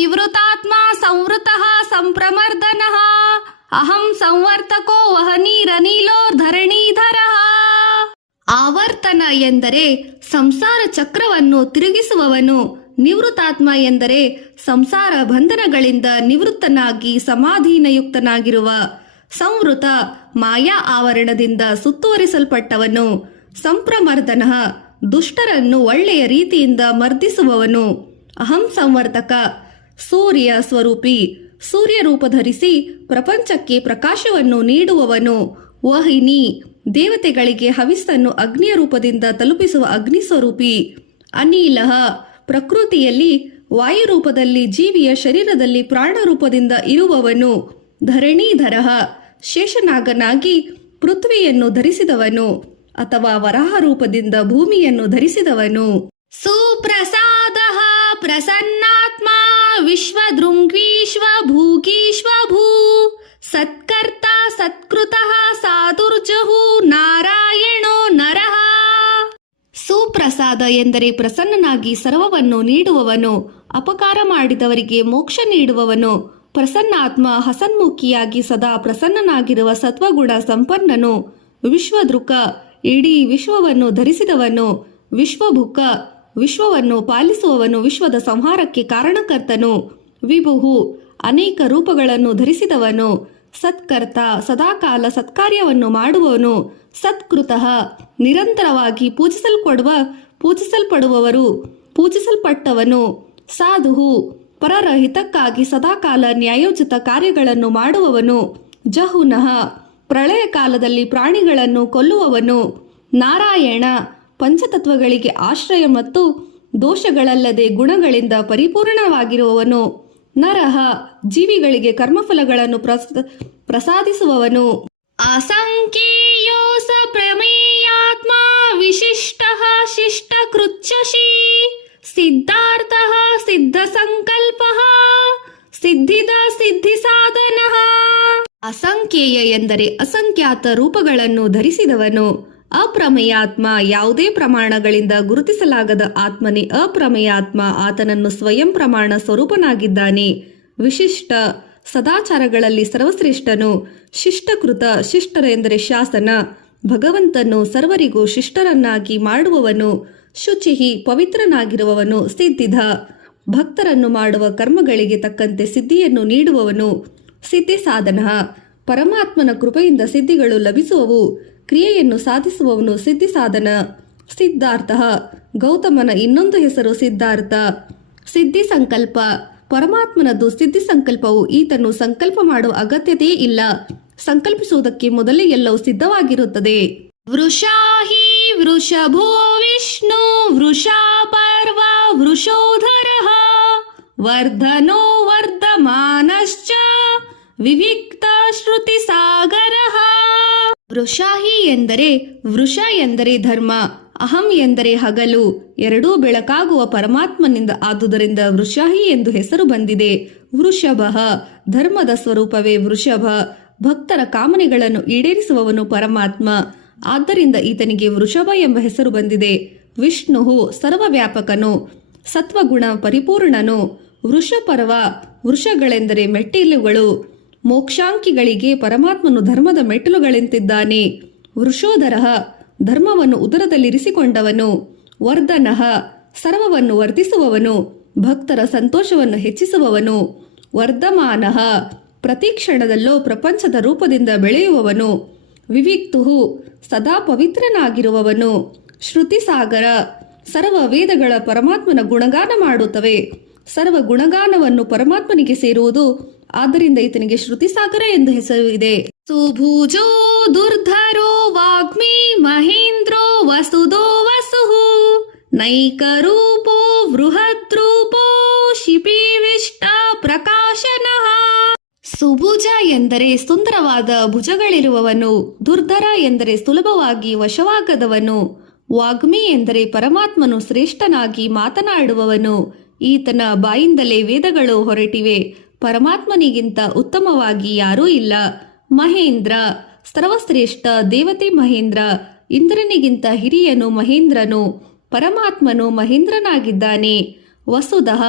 ನಿವೃತಾತ್ಮ ಸಂವೃತಃ ಸಂಪ್ರಮರ್ದನಃ ಅಹಂ ಸಂವರ್ತಕೋ ವಹನೀರನೀಲೋರ್ಧರಣೀಧರಃ. ಆವರ್ತನ ಎಂದರೆ ಸಂಸಾರ ಚಕ್ರವನ್ನು ತಿರುಗಿಸುವವನು. ನಿವೃತ್ತಾತ್ಮ ಎಂದರೆ ಸಂಸಾರ ಬಂಧನಗಳಿಂದ ನಿವೃತ್ತನಾಗಿ ಸಮಾಧೀನಯುಕ್ತನಾಗಿರುವ. ಸಂವೃತ ಮಾಯಾ ಆವರಣದಿಂದ ಸುತ್ತುವರಿಸಲ್ಪಟ್ಟವನು. ಸಂಪ್ರಮರ್ದನಃ ದುಷ್ಟರನ್ನು ಒಳ್ಳೆಯ ರೀತಿಯಿಂದ ಮರ್ದಿಸುವವನು. ಅಹಂ ಸಂವರ್ತಕ ಸೂರ್ಯ ಸ್ವರೂಪಿ, ಸೂರ್ಯ ರೂಪ ಧರಿಸಿ ಪ್ರಪಂಚಕ್ಕೆ ಪ್ರಕಾಶವನ್ನು ನೀಡುವವನು. ವಹಿನಿ ದೇವತೆಗಳಿಗೆ ಹವಿಸ್ಸನ್ನು ಅಗ್ನಿಯ ರೂಪದಿಂದ ತಲುಪಿಸುವ ಅಗ್ನಿ ಸ್ವರೂಪಿ. ಅನಿಲಃ ಪ್ರಕೃತಿಯಲ್ಲಿ ವಾಯುರೂಪದಲ್ಲಿ ಜೀವಿಯ ಶರೀರದಲ್ಲಿ ಪ್ರಾಣ ರೂಪದಿಂದ ಇರುವವನು. ಧರಣೀಧರಃ ಶೇಷನಾಗನಾಗಿ ಪೃಥ್ವಿಯನ್ನು ಧರಿಸಿದವನು ಅಥವಾ ವರಾಹ ರೂಪದಿಂದ ಭೂಮಿಯನ್ನು ಧರಿಸಿದವನು. ಸುಪ್ರಸಾದಃ ಪ್ರಸನ್ನಾತ್ಮ ವಿಶ್ವದೃಂಗ್ವೀಶ್ವ ಭೂಗೀಶ್ವಭೂ ಸತ್ಕರ್ತ ಸತ್ಕೃತಃ ಸಾಧುರ್ಜಹು ನಾರಾಯಣೋ ನರಃ. ಸುಪ್ರಸಾದ ಎಂದರೆ ಪ್ರಸನ್ನನಾಗಿ ಸರ್ವವನ್ನು ನೀಡುವವನು, ಅಪಕಾರ ಮಾಡಿದವರಿಗೆ ಮೋಕ್ಷ ನೀಡುವವನು. ಪ್ರಸನ್ನಾತ್ಮ ಹಸನ್ಮುಖಿಯಾಗಿ ಸದಾ ಪ್ರಸನ್ನನಾಗಿರುವ ಸತ್ವಗುಣ ಸಂಪನ್ನನು. ವಿಶ್ವದೃಕ ಇಡೀ ವಿಶ್ವವನ್ನು ಧರಿಸಿದವನು. ವಿಶ್ವಭುಕ ವಿಶ್ವವನ್ನು ಪಾಲಿಸುವವನು, ವಿಶ್ವದ ಸಂಹಾರಕ್ಕೆ ಕಾರಣಕರ್ತನು. ವಿಭುಹು ಅನೇಕ ರೂಪಗಳನ್ನು ಧರಿಸಿದವನು. ಸತ್ಕರ್ತ ಸದಾಕಾಲ ಸತ್ಕಾರ್ಯವನ್ನು ಮಾಡುವವನು. ಸತ್ಕೃತಃ ನಿರಂತರವಾಗಿ ಪೂಜಿಸಲ್ಪಡುವವರು, ಪೂಜಿಸಲ್ಪಟ್ಟವನು. ಸಾಧುಹು ಪರರ ಹಿತಕ್ಕಾಗಿ ಸದಾಕಾಲ ನ್ಯಾಯೋಚಿತ ಕಾರ್ಯಗಳನ್ನು ಮಾಡುವವನು. ಜಹುನಃ ಪ್ರಳಯ ಕಾಲದಲ್ಲಿ ಪ್ರಾಣಿಗಳನ್ನು ಕೊಲ್ಲುವವನು. ನಾರಾಯಣ ಪಂಚತತ್ವಗಳಿಗೆ ಆಶ್ರಯ ಮತ್ತು ದೋಷಗಳಲ್ಲದೆ ಗುಣಗಳಿಂದ ಪರಿಪೂರ್ಣವಾಗಿರುವವನು. ನರಹ ಜೀವಿಗಳಿಗೆ ಕರ್ಮಫಲಗಳನ್ನು ಪ್ರಸಾದಿಸುವವನು. ಅಸಂಖ್ಯೇಯೋ ಸ ಪ್ರಮೇಯಾತ್ಮ ವಿಶಿಷ್ಟಃ ಶಿಷ್ಟಕೃಚ್ಛಸಿ ಸಿದ್ಧಾರ್ಥಃ ಸಿದ್ಧ ಸಂಕಲ್ಪಃ ಸಿದ್ಧಿದ ಸಿದ್ಧಿ ಸಾಧನಃ. ಅಸಂಖ್ಯೇಯ ಎಂದರೆ ಅಸಂಖ್ಯಾತ ರೂಪಗಳನ್ನು ಧರಿಸಿದವನು. ಅಪ್ರಮೇಯಾತ್ಮ ಯಾವುದೇ ಪ್ರಮಾಣಗಳಿಂದ ಗುರುತಿಸಲಾಗದ ಆತ್ಮನೇ ಅಪ್ರಮೇಯಾತ್ಮ. ಆತನನ್ನು ಸ್ವಯಂ ಪ್ರಮಾಣ ಸ್ವರೂಪನಾಗಿದ್ದಾನೆ. ವಿಶಿಷ್ಟ ಸದಾಚಾರಗಳಲ್ಲಿ ಸರ್ವಶ್ರೇಷ್ಠನು. ಶಿಷ್ಟಕೃತ ಶಿಷ್ಟರ ಎಂದರೆ ಶಾಸನ. ಭಗವಂತನು ಸರ್ವರಿಗೂ ಶಿಷ್ಟರನ್ನಾಗಿ ಮಾಡುವವನು. ಶುಚಿಹಿ ಪವಿತ್ರನಾಗಿರುವವನು. ಸಿದ್ಧಿಧ ಭಕ್ತರನ್ನು ಮಾಡುವ ಕರ್ಮಗಳಿಗೆ ತಕ್ಕಂತೆ ಸಿದ್ಧಿಯನ್ನು ನೀಡುವವನು. ಸಿದ್ಧಿ ಸಾಧನ ಪರಮಾತ್ಮನ ಕೃಪೆಯಿಂದ ಸಿದ್ಧಿಗಳು ಲಭಿಸುವವು. ಕ್ರಿಯೆಯನ್ನು ಸಾಧಿಸುವವನು ಸಿದ್ಧಿ ಸಾಧನ. ಸಿದ್ಧಾರ್ಥ ಗೌತಮನ ಇನ್ನೊಂದು ಹೆಸರು ಸಿದ್ಧಾರ್ಥ. ಸಿದ್ಧಿ ಸಂಕಲ್ಪ ಪರಮಾತ್ಮನದು ಸಿದ್ಧಿ ಸಂಕಲ್ಪವು. ಈತನು ಸಂಕಲ್ಪ ಮಾಡುವ ಅಗತ್ಯತೆಯೇ ಇಲ್ಲ. ಸಂಕಲ್ಪಿಸುವುದಕ್ಕೆ ಮೊದಲೇ ಎಲ್ಲವೂ ಸಿದ್ಧವಾಗಿರುತ್ತದೆ. ವೃಷಾಹಿ ವೃಷಭೋ ವಿಷ್ಣು ವೃಷಾಪರ್ವ ವೃಷೋಧರಃ ವರ್ಧನೋ ವರ್ಧಮಾನಶ್ಚ ವಿವಿಕ್ತ ಶ್ರುತಿ ಸಾಗರಃ. ವೃಷಾಹಿ ಎಂದರೆ ವೃಷ ಎಂದರೆ ಧರ್ಮ, ಅಹಂ ಎಂದರೆ ಹಗಲು, ಎರಡೂ ಬೆಳಕಾಗುವ ಪರಮಾತ್ಮನಿಂದ. ಆದುದರಿಂದ ವೃಷಾಹಿ ಎಂದು ಹೆಸರು ಬಂದಿದೆ. ವೃಷಭ ಧರ್ಮದ ಸ್ವರೂಪವೇ ವೃಷಭ. ಭಕ್ತರ ಕಾಮನೆಗಳನ್ನು ಈಡೇರಿಸುವವನು ಪರಮಾತ್ಮ. ಆದ್ದರಿಂದ ಈತನಿಗೆ ವೃಷಭ ಎಂಬ ಹೆಸರು ಬಂದಿದೆ. ವಿಷ್ಣು ಸರ್ವವ್ಯಾಪಕನು, ಸತ್ವಗುಣ ಪರಿಪೂರ್ಣನು. ವೃಷಪರ್ವ ವೃಷಗಳೆಂದರೆ ಮೆಟ್ಟಿಲುಗಳು. ಮೋಕ್ಷಾಂಕಿಗಳಿಗೆ ಪರಮಾತ್ಮನು ಧರ್ಮದ ಮೆಟ್ಟಿಲುಗಳೆಂತಿದ್ದಾನೆ. ವೃಷೋಧರಃ ಧರ್ಮವನ್ನು ಉದರದಲ್ಲಿರಿಸಿಕೊಂಡವನು. ವರ್ಧನಃ ಸರ್ವವನ್ನು ವರ್ಧಿಸುವವನು, ಭಕ್ತರ ಸಂತೋಷವನ್ನು ಹೆಚ್ಚಿಸುವವನು. ವರ್ಧಮಾನಃ ಪ್ರತಿ ಕ್ಷಣದಲ್ಲೂ ಪ್ರಪಂಚದ ರೂಪದಿಂದ ಬೆಳೆಯುವವನು. ವಿವಿಕ್ತುಹು ಸದಾ ಪವಿತ್ರನಾಗಿರುವವನು. ಶ್ರುತಿಸಾಗರ ಸರ್ವ ವೇದಗಳ ಪರಮಾತ್ಮನ ಗುಣಗಾನ ಮಾಡುತ್ತವೆ. ಸರ್ವ ಗುಣಗಾನವನ್ನು ಪರಮಾತ್ಮನಿಗೆ ಸೇರುವುದು. ಆದ್ದರಿಂದ ಈತನಿಗೆ ಶ್ರುತಿಸಾಗರ ಎಂದು ಹೆಸರು ಇದೆ. ಸುಭುಜೋ ದುರ್ಧರೋ ವಾಗ್ಮಿ ಮಹೇಂದ್ರೋ ವಸುದೋ ವಸುಹು ನೈಕರೂಪೋ ಬೃಹದ್ರೂಪೋ ಶಿಪಿವಿಷ್ಟ ಪ್ರಕಾಶನಃ. ಸುಭುಜ ಎಂದರೆ ಸುಂದರವಾದ ಭುಜಗಳಿರುವವನು. ದುರ್ಧರ ಎಂದರೆ ಸುಲಭವಾಗಿ ವಶವಾಗದವನು. ವಾಗ್ಮಿ ಎಂದರೆ ಪರಮಾತ್ಮನು ಶ್ರೇಷ್ಠನಾಗಿ ಮಾತನಾಡುವವನು. ಈತನ ಬಾಯಿಂದಲೇ ವೇದಗಳು ಹೊರಟಿವೆ. ಪರಮಾತ್ಮನಿಗಿಂತ ಉತ್ತಮವಾಗಿ ಯಾರೂ ಇಲ್ಲ. ಮಹೇಂದ್ರ ಸರ್ವಶ್ರೇಷ್ಠ ದೇವತೆ ಮಹೇಂದ್ರ. ಇಂದ್ರನಿಗಿಂತ ಹಿರಿಯನು ಮಹೇಂದ್ರನು. ಪರಮಾತ್ಮನು ಮಹೇಂದ್ರನಾಗಿದ್ದಾನೆ. ವಸುಧಃ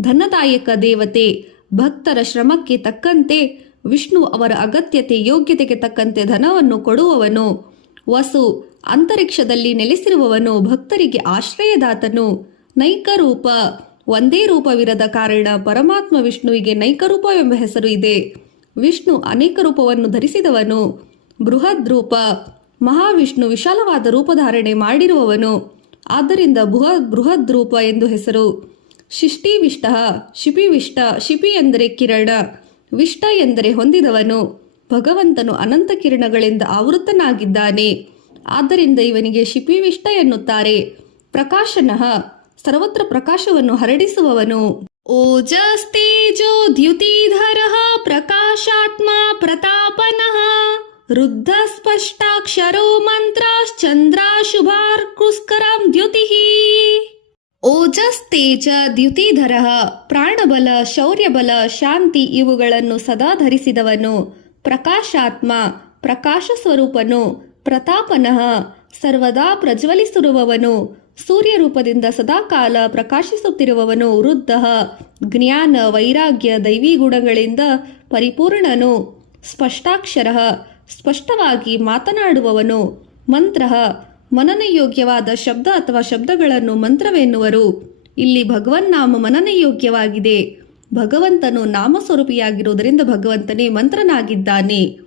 ಧನದಾಯಕ ದೇವತೆ. ಭಕ್ತರ ಶ್ರಮಕ್ಕೆ ತಕ್ಕಂತೆ ವಿಷ್ಣು ಅವರ ಅಗತ್ಯತೆ ಯೋಗ್ಯತೆಗೆ ತಕ್ಕಂತೆ ಧನವನ್ನು ಕೊಡುವವನು. ವಸು ಅಂತರಿಕ್ಷದಲ್ಲಿ ನೆಲೆಸಿರುವವನು, ಭಕ್ತರಿಗೆ ಆಶ್ರಯದಾತನು. ನೈಕರೂಪ ಒಂದೇ ರೂಪವಿರದ ಕಾರಣ ಪರಮಾತ್ಮ ವಿಷ್ಣುವಿಗೆ ನೈಕರೂಪವೆಂಬ ಹೆಸರು ಇದೆ. ವಿಷ್ಣು ಅನೇಕ ರೂಪವನ್ನು ಧರಿಸಿದವನು. ಬೃಹದ್ರೂಪ ಮಹಾವಿಷ್ಣು ವಿಶಾಲವಾದ ರೂಪಧಾರಣೆ ಮಾಡಿರುವವನು, ಆದ್ದರಿಂದ ಬೃಹದ್ರೂಪ ಎಂದು ಹೆಸರು. ಶಿಷ್ಟಿವಿಷ್ಟ ಶಿಪಿವಿಷ್ಟ, ಶಿಪಿ ಎಂದರೆ ಕಿರಣ, ವಿಷ್ಟ ಎಂದರೆ ಹೊಂದಿದವನು. ಭಗವಂತನು ಅನಂತ ಕಿರಣಗಳಿಂದ ಆವೃತನಾಗಿದ್ದಾನೆ, ಆದ್ದರಿಂದ ಇವನಿಗೆ ಶಿಪಿವಿಷ್ಟ ಎನ್ನುತ್ತಾರೆ. ಪ್ರಕಾಶನಃ ಸರ್ವತ್ರ ಪ್ರಕಾಶವನ್ನು ಹರಡಿಸುವವನು. ಓಜಸ್ತೇಜೋ ದ್ಯುತಿಧರಃ ಪ್ರಕಾಶಾತ್ಮ ಪ್ರತಾಪನಃ ರುದ್ಧ ಸ್ಪಷ್ಟಾಕ್ಷರೋ ಮಂತ್ರಾಶ್ಚಂದ್ರಾಶುಭಾರ್ಕುಸ್ಕರಂ ದ್ಯುತಿಃ. ಓಜಸ್ತೇಜ ದ್ಯುತಿಧರಃ ಪ್ರಾಣಬಲ, ಶೌರ್ಯಬಲ, ಶಾಂತಿ ಇವುಗಳನ್ನು ಸದಾ ಧರಿಸಿದವನು. ಪ್ರಕಾಶಾತ್ಮ ಪ್ರಕಾಶ ಸ್ವರೂಪನು. ಪ್ರತಾಪನಃ ಸರ್ವದಾ ಪ್ರಜ್ವಲಿಸಿರುವವನು. ಸೂರ್ಯ ರೂಪದಿಂದ ಸದಾಕಾಲ ಪ್ರಕಾಶಿಸುತ್ತಿರುವವನು. ವೃದ್ಧ ಜ್ಞಾನ ವೈರಾಗ್ಯ ದೈವಿ ಗುಣಗಳಿಂದ ಪರಿಪೂರ್ಣನು. ಸ್ಪಷ್ಟಾಕ್ಷರ ಸ್ಪಷ್ಟವಾಗಿ ಮಾತನಾಡುವವನು. ಮಂತ್ರ ಮನನಯೋಗ್ಯವಾದ ಶಬ್ದ ಅಥವಾ ಶಬ್ದಗಳನ್ನು ಮಂತ್ರವೆನ್ನುವರು. ಇಲ್ಲಿ ಭಗವನ್ನಾಮ ಮನನಯೋಗ್ಯವಾಗಿದೆ. ಭಗವಂತನು ನಾಮಸ್ವರೂಪಿಯಾಗಿರುವುದರಿಂದ ಭಗವಂತನೇ ಮಂತ್ರನಾಗಿದ್ದಾನೆ.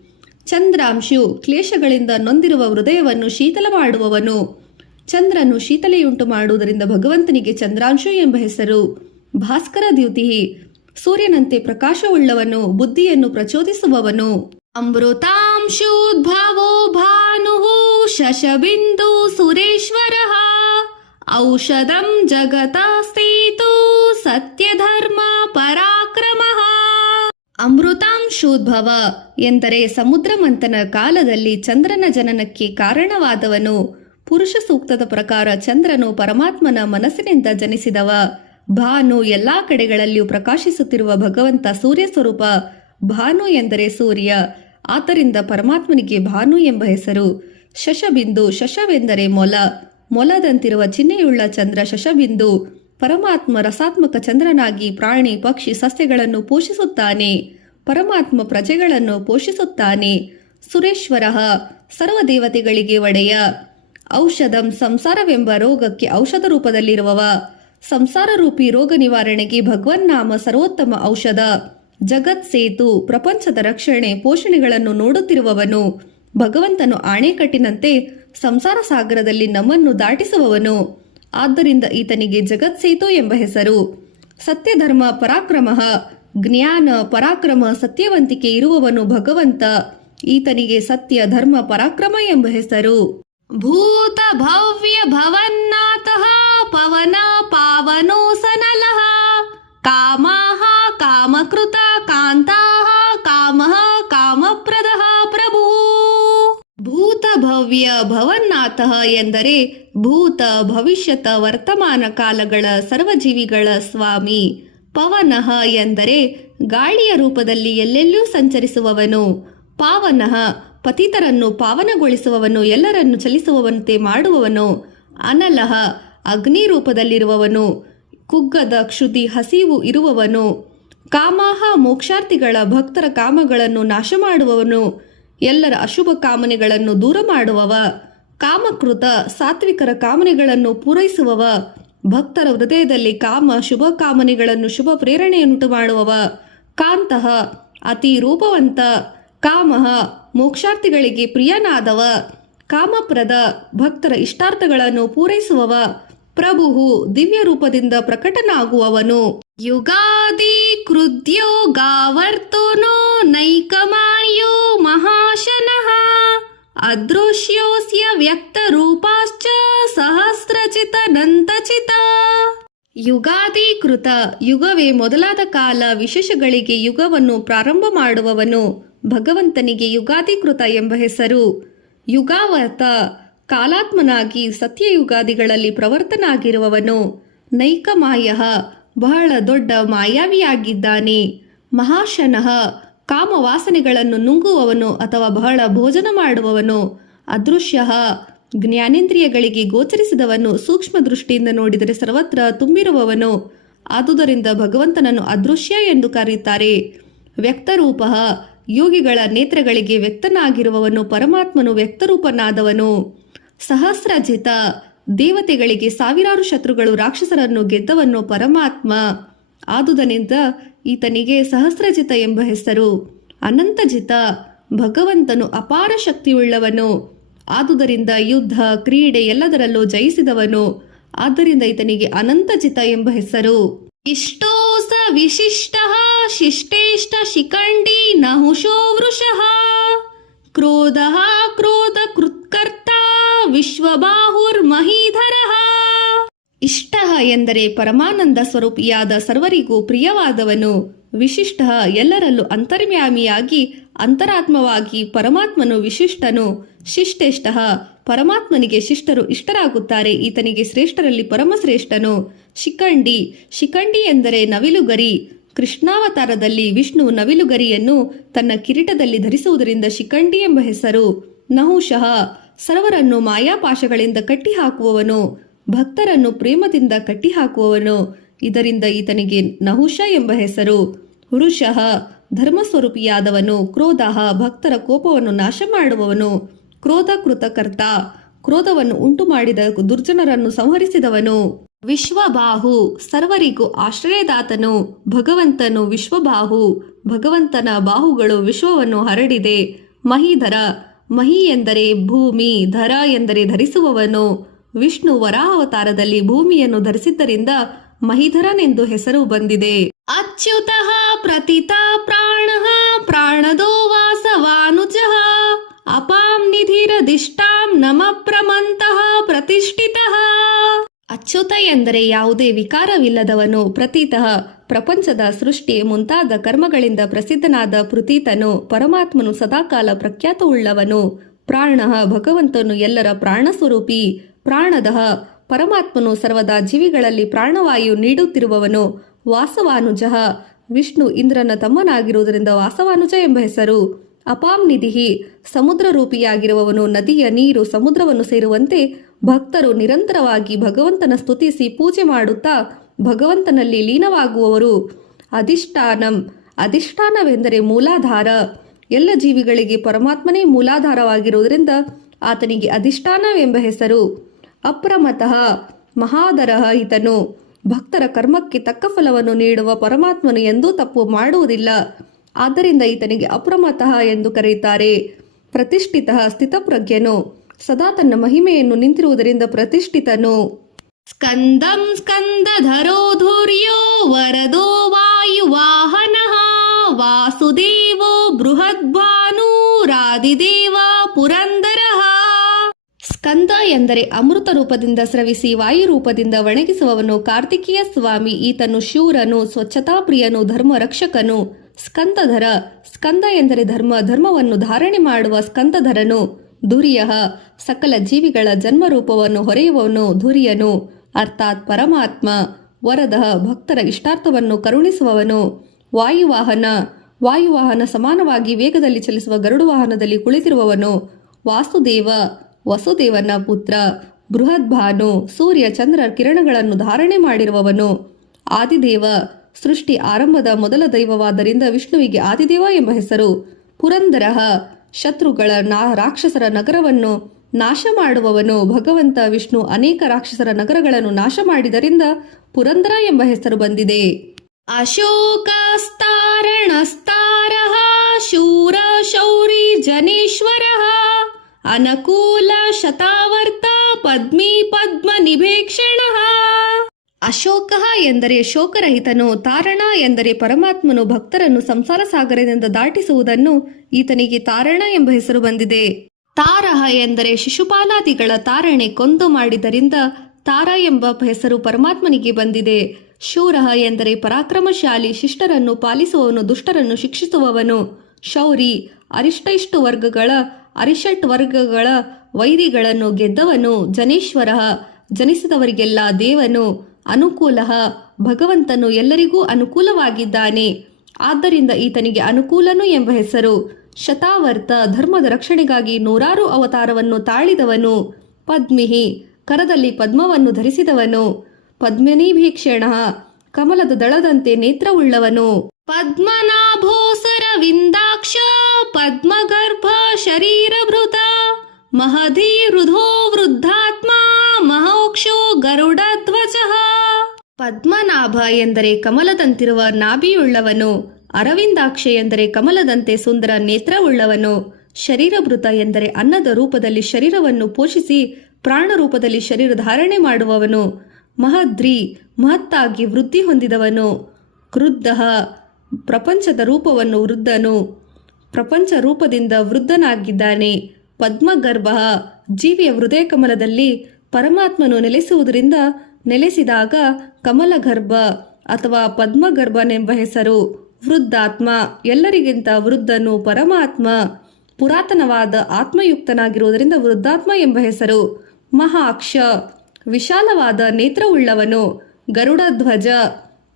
ಚಂದ್ರಾಂಶು ಕ್ಲೇಶಗಳಿಂದ ನೊಂದಿರುವ ಹೃದಯವನ್ನು ಶೀತಲ ಮಾಡುವವನು. ಚಂದ್ರನು ಶೀತಲೆಯುಂಟು ಮಾಡುವುದರಿಂದ ಭಗವಂತನಿಗೆ ಚಂದ್ರಾಂಶು ಎಂಬ ಹೆಸರು. ಭಾಸ್ಕರ ದ್ಯುತಿ ಸೂರ್ಯನಂತೆ ಪ್ರಕಾಶವುಳ್ಳವನು, ಬುದ್ಧಿಯನ್ನು ಪ್ರಚೋದಿಸುವವನು. ಅಮೃತಾಂಶೋದ್ಭವೋ ಭಾನು ಶಶಬಿಂದು ಸುರೇಶ್ವರಃ ಔಷಧಂ ಜಗತಾಸ್ಥಿತು ಸತ್ಯಧರ್ಮ ಪರಾಕ್ರಮಃ. ಅಮೃತಾಂಶೋದ್ಭವ ಎಂದರೆ ಸಮುದ್ರ ಮಂಥನ ಕಾಲದಲ್ಲಿ ಚಂದ್ರನ ಜನನಕ್ಕೆ ಕಾರಣವಾದವನು. ಪುರುಷ ಸೂಕ್ತದ ಪ್ರಕಾರ ಚಂದ್ರನು ಪರಮಾತ್ಮನ ಮನಸ್ಸಿನಿಂದ ಜನಿಸಿದವ. ಭಾನು ಎಲ್ಲಾ ಕಡೆಗಳಲ್ಲಿಯೂ ಪ್ರಕಾಶಿಸುತ್ತಿರುವ ಭಗವಂತ ಸೂರ್ಯ ಸ್ವರೂಪ. ಭಾನು ಎಂದರೆ ಸೂರ್ಯ, ಆದ್ದರಿಂದ ಪರಮಾತ್ಮನಿಗೆ ಭಾನು ಎಂಬ ಹೆಸರು. ಶಶಬಿಂದು ಶಶವೆಂದರೆ ಮೊಲ, ಮೊಲದಂತಿರುವ ಚಿಹ್ನೆಯುಳ್ಳ ಚಂದ್ರ ಶಶಬಿಂದು. ಪರಮಾತ್ಮ ರಸಾತ್ಮಕ ಚಂದ್ರನಾಗಿ ಪ್ರಾಣಿ ಪಕ್ಷಿ ಸಸ್ಯಗಳನ್ನು ಪೋಷಿಸುತ್ತಾನೆ. ಪರಮಾತ್ಮ ಪ್ರಜೆಗಳನ್ನು ಪೋಷಿಸುತ್ತಾನೆ. ಸುರೇಶ್ವರ ಸರ್ವದೇವತೆಗಳಿಗೆ ಒಡೆಯ. ಔಷಧಂ ಸಂಸಾರವೆಂಬ ರೋಗಕ್ಕೆ ಔಷಧ ರೂಪದಲ್ಲಿರುವವ. ಸಂಸಾರ ರೂಪಿ ರೋಗ ನಿವಾರಣೆಗೆ ಭಗವನ್ನಾಮ ಸರ್ವೋತ್ತಮ ಔಷಧ. ಜಗತ್ ಸೇತು ಪ್ರಪಂಚದ ರಕ್ಷಣೆ ಪೋಷಣೆಗಳನ್ನು ನೋಡುತ್ತಿರುವವನು. ಭಗವಂತನು ಆಣೆಕಟ್ಟಿನಂತೆ ಸಂಸಾರ ಸಾಗರದಲ್ಲಿ ನಮ್ಮನ್ನು ದಾಟಿಸುವವನು. ಆದ್ದರಿಂದ ಈತನಿಗೆ ಜಗತ್ ಸೇತು ಎಂಬ ಹೆಸರು. ಸತ್ಯಧರ್ಮ ಪರಾಕ್ರಮ ಜ್ಞಾನ ಪರಾಕ್ರಮ ಸತ್ಯವಂತಿಕೆ ಇರುವವನು ಭಗವಂತ. ಈತನಿಗೆ ಸತ್ಯ ಧರ್ಮ ಪರಾಕ್ರಮ ಎಂಬ ಹೆಸರು. ಭೂತ ಭವ್ಯ ಭವನ್ನಾಥಃ ಪವನ ಪಾವನೋ ಸನಲಃ ಕಾಮಃ ಕಾಮಕೃತ ಕಾಂತಾಃ ಕಾಮಃ ಕಾಮಪ್ರದಃ ಪ್ರಭು. ಭೂತ ಭವ್ಯ ಭವನ್ನಾಥಃ ಎಂದರೆ ಭೂತ ಭವಿಷ್ಯತ ವರ್ತಮಾನ ಕಾಲಗಳ ಸರ್ವಜೀವಿಗಳ ಸ್ವಾಮಿ. ಪವನಃ ಎಂದರೆ ಗಾಳಿಯ ರೂಪದಲ್ಲಿ ಎಲ್ಲೆಲ್ಲೂ ಸಂಚರಿಸುವವನು. ಪಾವನಃ ಪತಿತರನ್ನು ಪಾವನಗೊಳಿಸುವವನು, ಎಲ್ಲರನ್ನು ಚಲಿಸುವಂತೆ ಮಾಡುವವನು. ಅನಲಃ ಅಗ್ನಿ ರೂಪದಲ್ಲಿರುವವನು, ಕುಗ್ಗದ ಕ್ಷುದಿ ಹಸಿವು ಇರುವವನು. ಕಾಮಃ ಮೋಕ್ಷಾರ್ಥಿಗಳ ಭಕ್ತರ ಕಾಮಗಳನ್ನು ನಾಶ ಮಾಡುವವನು, ಎಲ್ಲರ ಅಶುಭ ಕಾಮನೆಗಳನ್ನು ದೂರ ಮಾಡುವವ. ಕಾಮಕೃತ ಸಾತ್ವಿಕರ ಕಾಮನೆಗಳನ್ನು ಪೂರೈಸುವವ, ಭಕ್ತರ ಹೃದಯದಲ್ಲಿ ಕಾಮ ಶುಭ ಕಾಮನೆಗಳನ್ನು ಶುಭ ಪ್ರೇರಣೆಯುಂಟು ಮಾಡುವವ. ಕಾಂತಃ ಅತಿ ರೂಪವಂತ. ಕಾಮಃ ಮೋಕ್ಷಾರ್ಥಿಗಳಿಗೆ ಪ್ರಿಯನಾದವ. ಕಾಮಪ್ರದ ಭಕ್ತರ ಇಷ್ಟಾರ್ಥಗಳನ್ನು ಪೂರೈಸುವವ. ಪ್ರಭು ದಿವ್ಯ ರೂಪದಿಂದ ಪ್ರಕಟನಾಗುವವನು. ಯುಗಾದಿ ಕೃದ್ಯೋಗಾವರ್ತನೋ ನೈಕಮಾರ್ಯೋ ಮಹಾಶನಃ ಅದೃಶ್ಯೋಸ್ಯ ವ್ಯಕ್ತ ರೂಪಾಶ್ಚ ಸಹಸ್ರಚಿತ ನಂತಚಿತ. ಯುಗಾಧಿಕೃತ ಯುಗವೇ ಮೊದಲಾದ ಕಾಲ ವಿಶೇಷಗಳಿಗೆ ಯುಗವನ್ನು ಪ್ರಾರಂಭ ಮಾಡುವವನು. ಭಗವಂತನಿಗೆ ಯುಗಾಧಿಕೃತ ಎಂಬ ಹೆಸರು. ಯುಗಾವತ ಕಾಲಾತ್ಮನಾಗಿ ಸತ್ಯಯುಗಾದಿಗಳಲ್ಲಿ ಪ್ರವರ್ತನಾಗಿರುವವನು. ನೈಕಮಾಯ ಬಹಳ ದೊಡ್ಡ ಮಾಯಾವಿಯಾಗಿದ್ದಾನೆ. ಮಹಾಶನಃ ಕಾಮವಾಸನೆಗಳನ್ನು ನುಂಗುವವನು ಅಥವಾ ಬಹಳ ಭೋಜನ ಮಾಡುವವನು. ಅದೃಶ್ಯ ಜ್ಞಾನೇಂದ್ರಿಯಗಳಿಗೆ ಗೋಚರಿಸಿದವನು. ಸೂಕ್ಷ್ಮ ದೃಷ್ಟಿಯಿಂದ ನೋಡಿದರೆ ಸರ್ವತ್ರ ತುಂಬಿರುವವನು. ಆದುದರಿಂದ ಭಗವಂತನನ್ನು ಅದೃಶ್ಯ ಎಂದು ಕರೆಯುತ್ತಾರೆ. ವ್ಯಕ್ತರೂಪ ಯೋಗಿಗಳ ನೇತ್ರಗಳಿಗೆ ವ್ಯಕ್ತನಾಗಿರುವವನು ಪರಮಾತ್ಮನು ವ್ಯಕ್ತರೂಪನಾದವನು. ಸಹಸ್ರಜಿತ ದೇವತೆಗಳಿಗೆ ಸಾವಿರಾರು ಶತ್ರುಗಳು ರಾಕ್ಷಸರನ್ನು ಗೆದ್ದವನು ಪರಮಾತ್ಮ. ಆದುದರಿಂದ ಈತನಿಗೆ ಸಹಸ್ರಜಿತ ಎಂಬ ಹೆಸರು. ಅನಂತಜಿತ ಭಗವಂತನು ಅಪಾರ ಶಕ್ತಿಯುಳ್ಳವನು. ಆದುದರಿಂದ ಯುದ್ಧ ಕ್ರೀಡೆ ಎಲ್ಲದರಲ್ಲೂ ಜಯಿಸಿದವನು. ಆದ್ದರಿಂದ ಈತನಿಗೆ ಅನಂತಜಿತ ಎಂಬ ಹೆಸರು. ಇಷ್ಟೋ ಸ ವಿಶಿಷ್ಟ ಶಿಷ್ಟೇಷ್ಟ ಶಿಖಂಡಿ ನಹುಷೋ ವೃಷಃ ಕ್ರೋಧ ಕ್ರೋಧ ಕೃತ್ಕರ್ತ ವಿಶ್ವಬಾಹುರ್ಮಹೀಧರಃ. ಇಷ್ಟ ಎಂದರೆ ಪರಮಾನಂದ ಸ್ವರೂಪಿಯಾದ ಸರ್ವರಿಗೂ ಪ್ರಿಯವಾದವನು. ವಿಶಿಷ್ಟ ಎಲ್ಲರಲ್ಲೂ ಅಂತರ್ಯಾಮಿಯಾಗಿ ಅಂತರಾತ್ಮವಾಗಿ ಪರಮಾತ್ಮನು ವಿಶಿಷ್ಟನು. ಶಿಷ್ಟೇಷ್ಟ ಪರಮಾತ್ಮನಿಗೆ ಶಿಷ್ಟರು ಇಷ್ಟರಾಗುತ್ತಾರೆ. ಈತನಿಗೆ ಶ್ರೇಷ್ಠರಲ್ಲಿ ಪರಮಶ್ರೇಷ್ಠನು. ಶಿಖಂಡಿ ಶಿಖಂಡಿ ಎಂದರೆ ನವಿಲುಗರಿ. ಕೃಷ್ಣಾವತಾರದಲ್ಲಿ ವಿಷ್ಣು ನವಿಲುಗರಿಯನ್ನು ತನ್ನ ಕಿರೀಟದಲ್ಲಿ ಧರಿಸುವುದರಿಂದ ಶಿಖಂಡಿ ಎಂಬ ಹೆಸರು. ನಹುಷಃ ಸರ್ವರನ್ನು ಮಾಯಾಪಾಶಗಳಿಂದ ಕಟ್ಟಿಹಾಕುವವನು. ಭಕ್ತರನ್ನು ಪ್ರೇಮದಿಂದ ಕಟ್ಟಿಹಾಕುವವನು. ಇದರಿಂದ ಈತನಿಗೆ ನಹುಷ ಎಂಬ ಹೆಸರು. ವೃಷಃ ಧರ್ಮಸ್ವರೂಪಿಯಾದವನು. ಕ್ರೋಧ ಭಕ್ತರ ಕೋಪವನ್ನು ನಾಶ ಮಾಡುವವನು. ಕ್ರೋಧ ಕೃತಕರ್ತ ಕ್ರೋಧವನ್ನು ಉಂಟು ಮಾಡಿದ ದುರ್ಜನರನ್ನು ಸಂಹರಿಸಿದವನು. ವಿಶ್ವಬಾಹು ಸರ್ವರಿಗೂ ಆಶ್ರಯದಾತನು. ಭಗವಂತನು ವಿಶ್ವಬಾಹು ಭಗವಂತನ ಬಾಹುಗಳು ವಿಶ್ವವನ್ನು ಹರಡಿದೆ. ಮಹೀಧರ ಮಹಿ ಎಂದರೆ ಭೂಮಿ, ಧರ ಎಂದರೆ ಧರಿಸುವವನು. ವಿಷ್ಣು ವರಾಹಾವತಾರದಲ್ಲಿ ಭೂಮಿಯನ್ನು ಧರಿಸಿದ್ದರಿಂದ ಮಹೀಧರನೆಂದು ಹೆಸರು ಬಂದಿದೆ. ಅಚ್ಯುತಃ ಪ್ರತಿತ ಪ್ರಾಣಃ ಪ್ರಾಣದೋ ವಾಸವಾನುಜಃ ಅಪಾಂ ನಿಧಿರದಿಷ್ಟಾಂ ನಮ ಪ್ರಮಂತಃ ಪ್ರತಿಷ್ಠಿತಃ. ಅಚ್ಯುತ ಎಂದರೆ ಯಾವುದೇ ವಿಕಾರವಿಲ್ಲದವನು. ಪ್ರತೀತಃ ಪ್ರಪಂಚದ ಸೃಷ್ಟಿ ಮುಂತಾದ ಕರ್ಮಗಳಿಂದ ಪ್ರಸಿದ್ಧನಾದ ಪೃತೀತನು. ಪರಮಾತ್ಮನು ಸದಾಕಾಲ ಪ್ರಖ್ಯಾತವುಳ್ಳವನು. ಪ್ರಾಣಃ ಭಗವಂತನು ಎಲ್ಲರ ಪ್ರಾಣಸ್ವರೂಪಿ. ಪ್ರಾಣದಃ ಪರಮಾತ್ಮನು ಸರ್ವದಾ ಜೀವಿಗಳಲ್ಲಿ ಪ್ರಾಣವಾಯು ನೀಡುತ್ತಿರುವವನು. ವಾಸವಾನುಜಃ ವಿಷ್ಣು ಇಂದ್ರನ ತಮ್ಮನಾಗಿರುವುದರಿಂದ ವಾಸವಾನುಜ ಎಂಬ ಹೆಸರು. ಅಪಾಂ ನಿಧಿ ಸಮುದ್ರ ರೂಪಿಯಾಗಿರುವವನು. ನದಿಯ ನೀರು ಸಮುದ್ರವನ್ನು ಸೇರುವಂತೆ ಭಕ್ತರು ನಿರಂತರವಾಗಿ ಭಗವಂತನ ಸ್ತುತಿಸಿ ಪೂಜೆ ಮಾಡುತ್ತಾ ಭಗವಂತನಲ್ಲಿ ಲೀನವಾಗುವವರು. ಅಧಿಷ್ಠಾನಂ ಅಧಿಷ್ಠಾನವೆಂದರೆ ಮೂಲಾಧಾರ. ಎಲ್ಲ ಜೀವಿಗಳಿಗೆ ಪರಮಾತ್ಮನೇ ಮೂಲಾಧಾರವಾಗಿರುವುದರಿಂದ ಆತನಿಗೆ ಅಧಿಷ್ಠಾನವೆಂಬ ಹೆಸರು. ಅಪ್ರಮತಃ ಮಹಾದರಃ ಈತನು. ಭಕ್ತರ ಕರ್ಮಕ್ಕೆ ತಕ್ಕ ಫಲವನ್ನು ನೀಡುವ ಪರಮಾತ್ಮನು ಎಂದೂ ತಪ್ಪು ಮಾಡುವುದಿಲ್ಲ. ಆದ್ದರಿಂದ ಈತನಿಗೆ ಅಪ್ರಮತಃ ಎಂದು ಕರೆಯುತ್ತಾರೆ. ಪ್ರತಿಷ್ಠಿತ ಸ್ಥಿತಪ್ರಜ್ಞನು. ಸದಾ ತನ್ನ ಮಹಿಮೆಯನ್ನು ನಿಂತಿರುವುದರಿಂದ ಪ್ರತಿಷ್ಠಿತನು. ಸ್ಕಂದಂ ಸ್ಕಂದಧರೋ ಧೂರ್ಯೋ ವರದೋ ವಾಯುವಾಹನಃ ವಾಸುದೇವೋ ಬೃಹದ್ಭಾನುರಾದಿದೇವ ಪುರಂದರಃ. ಸ್ಕಂದ ಎಂದರೆ ಅಮೃತ ರೂಪದಿಂದ ಸ್ರವಿಸಿ ವಾಯು ರೂಪದಿಂದ ಒಣಗಿಸುವವನು. ಕಾರ್ತಿಕೇಯ ಸ್ವಾಮಿ ಈತನು ಶೂರನು, ಸ್ವಚ್ಛತಾಪ್ರಿಯನು, ಧರ್ಮ ರಕ್ಷಕನು. ಸ್ಕಂದಧರ ಸ್ಕಂದ ಎಂದರೆ ಧರ್ಮ, ಧರ್ಮವನ್ನು ಧಾರಣೆ ಮಾಡುವ ಸ್ಕಂದಧರನು. ಧುರ್ಯ ಸಕಲ ಜೀವಿಗಳ ಜನ್ಮರೂಪವನ್ನು ಹೊರೆಯುವವನು ಧುರ್ಯನು, ಅರ್ಥಾತ್ ಪರಮಾತ್ಮ. ವರದ ಭಕ್ತರ ಇಷ್ಟಾರ್ಥವನ್ನು ಕರುಣಿಸುವವನು. ವಾಯುವಾಹನ ವಾಯುವಾಹನ ಸಮಾನವಾಗಿ ವೇಗದಲ್ಲಿ ಚಲಿಸುವ ಗರುಡು ವಾಹನದಲ್ಲಿ ಕುಳಿತಿರುವವನು. ವಾಸುದೇವ ವಸುದೇವನ ಪುತ್ರ. ಬೃಹದ್ಭಾನು ಸೂರ್ಯ ಚಂದ್ರ ಕಿರಣಗಳನ್ನು ಧಾರಣೆ ಮಾಡಿರುವವನು. ಆದಿದೇವ ಸೃಷ್ಟಿ ಆರಂಭದ ಮೊದಲ ದೈವವಾದ್ದರಿಂದ ವಿಷ್ಣುವಿಗೆ ಆದಿದೇವ ಎಂಬ ಹೆಸರು. ಪುರಂದರಃ ಶತ್ರುಗಳ ರಾಕ್ಷಸರ ನಗರವನ್ನು ನಾಶ ಮಾಡುವವನು. ಭಗವಂತ ವಿಷ್ಣು ಅನೇಕ ರಾಕ್ಷಸರ ನಗರಗಳನ್ನು ನಾಶ ಮಾಡಿದರಿಂದ ಪುರಂದರ ಎಂಬ ಹೆಸರು ಬಂದಿದೆ. ಅಶೋಕಸ್ತಾರಣಸ್ತಾರಃ ಶೂರ ಶೌರಿ ಜನೇಶ್ವರಃ ಅನಕೂಲ ಶತಾವರ್ತ ಪದ್ಮೀ ಪದ್ಮ ನಿಭೇಕ್ಷಣಃ. ಅಶೋಕ ಎಂದರೆ ಶೋಕರಹಿತನು. ತಾರಣ ಎಂದರೆ ಪರಮಾತ್ಮನು ಭಕ್ತರನ್ನು ಸಂಸಾರ ಸಾಗರದಿಂದ ದಾಟಿಸುವುದನ್ನು ಈತನಿಗೆ ತಾರಣ ಎಂಬ ಹೆಸರು ಬಂದಿದೆ. ತಾರಹ ಎಂದರೆ ಶಿಶುಪಾಲಾದಿಗಳ ತಾರಣೆ ಕೊಂದು ಮಾಡಿದರಿಂದ ತಾರ ಎಂಬ ಹೆಸರು ಪರಮಾತ್ಮನಿಗೆ ಬಂದಿದೆ. ಶೂರಃ ಎಂದರೆ ಪರಾಕ್ರಮಶಾಲಿ, ಶಿಷ್ಟರನ್ನು ಪಾಲಿಸುವವನು, ದುಷ್ಟರನ್ನು ಶಿಕ್ಷಿಸುವವನು. ಶೌರಿ ಅರಿಷಟ್ ವರ್ಗಗಳ ವೈರಿಗಳನ್ನು ಗೆದ್ದವನು. ಜನೇಶ್ವರ ಜನಿಸಿದವರಿಗೆಲ್ಲ ದೇವನು. ಅನುಕೂಲ ಭಗವಂತನು ಎಲ್ಲರಿಗೂ ಅನುಕೂಲವಾಗಿದ್ದಾನೆ. ಆದ್ದರಿಂದ ಈತನಿಗೆ ಅನುಕೂಲನು ಎಂಬ ಹೆಸರು. ಶತಾವರ್ತ ಧರ್ಮದ ರಕ್ಷಣೆಗಾಗಿ ನೂರಾರು ಅವತಾರವನ್ನು ತಾಳಿದವನು. ಪದ್ಮಿಹಿ ಕರದಲ್ಲಿ ಪದ್ಮವನ್ನು ಧರಿಸಿದವನು. ಪದ್ಮನೀಭೀಕ್ಷಣ ಕಮಲದ ದಳದಂತೆ ನೇತ್ರವುಳ್ಳವನು. ಪದ್ಮನಾಭೋಸರವಿಂದಾಕ್ಷ ಪದ್ಮಗರ್ಭ ಶರೀರಭೃತ ಮಹಧೀರುಧೋ ವೃದ್ಧಾತ್ಮ ಮಹೋಕ್ಷೋ ಗರುಡಧ್ವಜಃ. ಪದ್ಮನಾಭ ಎಂದರೆ ಕಮಲದಂತಿರುವ ನಾಭಿಯುಳ್ಳವನು. ಅರವಿಂದಾಕ್ಷ ಎಂದರೆ ಕಮಲದಂತೆ ಸುಂದರ ನೇತ್ರವುಳ್ಳವನು. ಶರೀರಭೃತ ಎಂದರೆ ಅನ್ನದ ರೂಪದಲ್ಲಿ ಶರೀರವನ್ನು ಪೋಷಿಸಿ ಪ್ರಾಣ ರೂಪದಲ್ಲಿ ಶರೀರ ಧಾರಣೆ ಮಾಡುವವನು. ಮಹದ್ರಿ ಮಹತ್ತಾಗಿ ವೃದ್ಧಿ ಹೊಂದಿದವನು. ಕ್ರುದ್ಧ ಪ್ರಪಂಚದ ರೂಪವನ್ನು ವೃದ್ಧನು, ಪ್ರಪಂಚ ರೂಪದಿಂದ ವೃದ್ಧನಾಗಿದ್ದಾನೆ. ಪದ್ಮಗರ್ಭ ಜೀವಿಯ ಹೃದಯ ಕಮಲದಲ್ಲಿ ಪರಮಾತ್ಮನು ನೆಲೆಸುವುದರಿಂದ ನೆಲೆಸಿದಾಗ ಕಮಲಗರ್ಭ ಅಥವಾ ಪದ್ಮಗರ್ಭನೆಂಬ ಹೆಸರು. ವೃದ್ಧಾತ್ಮ ಎಲ್ಲರಿಗಿಂತ ವೃದ್ಧನು ಪರಮಾತ್ಮ. ಪುರಾತನವಾದ ಆತ್ಮಯುಕ್ತನಾಗಿರುವುದರಿಂದ ವೃದ್ಧಾತ್ಮ ಎಂಬ ಹೆಸರು. ಮಹಾಕ್ಷ ವಿಶಾಲವಾದ ನೇತ್ರವುಳ್ಳವನು. ಗರುಡ ಧ್ವಜ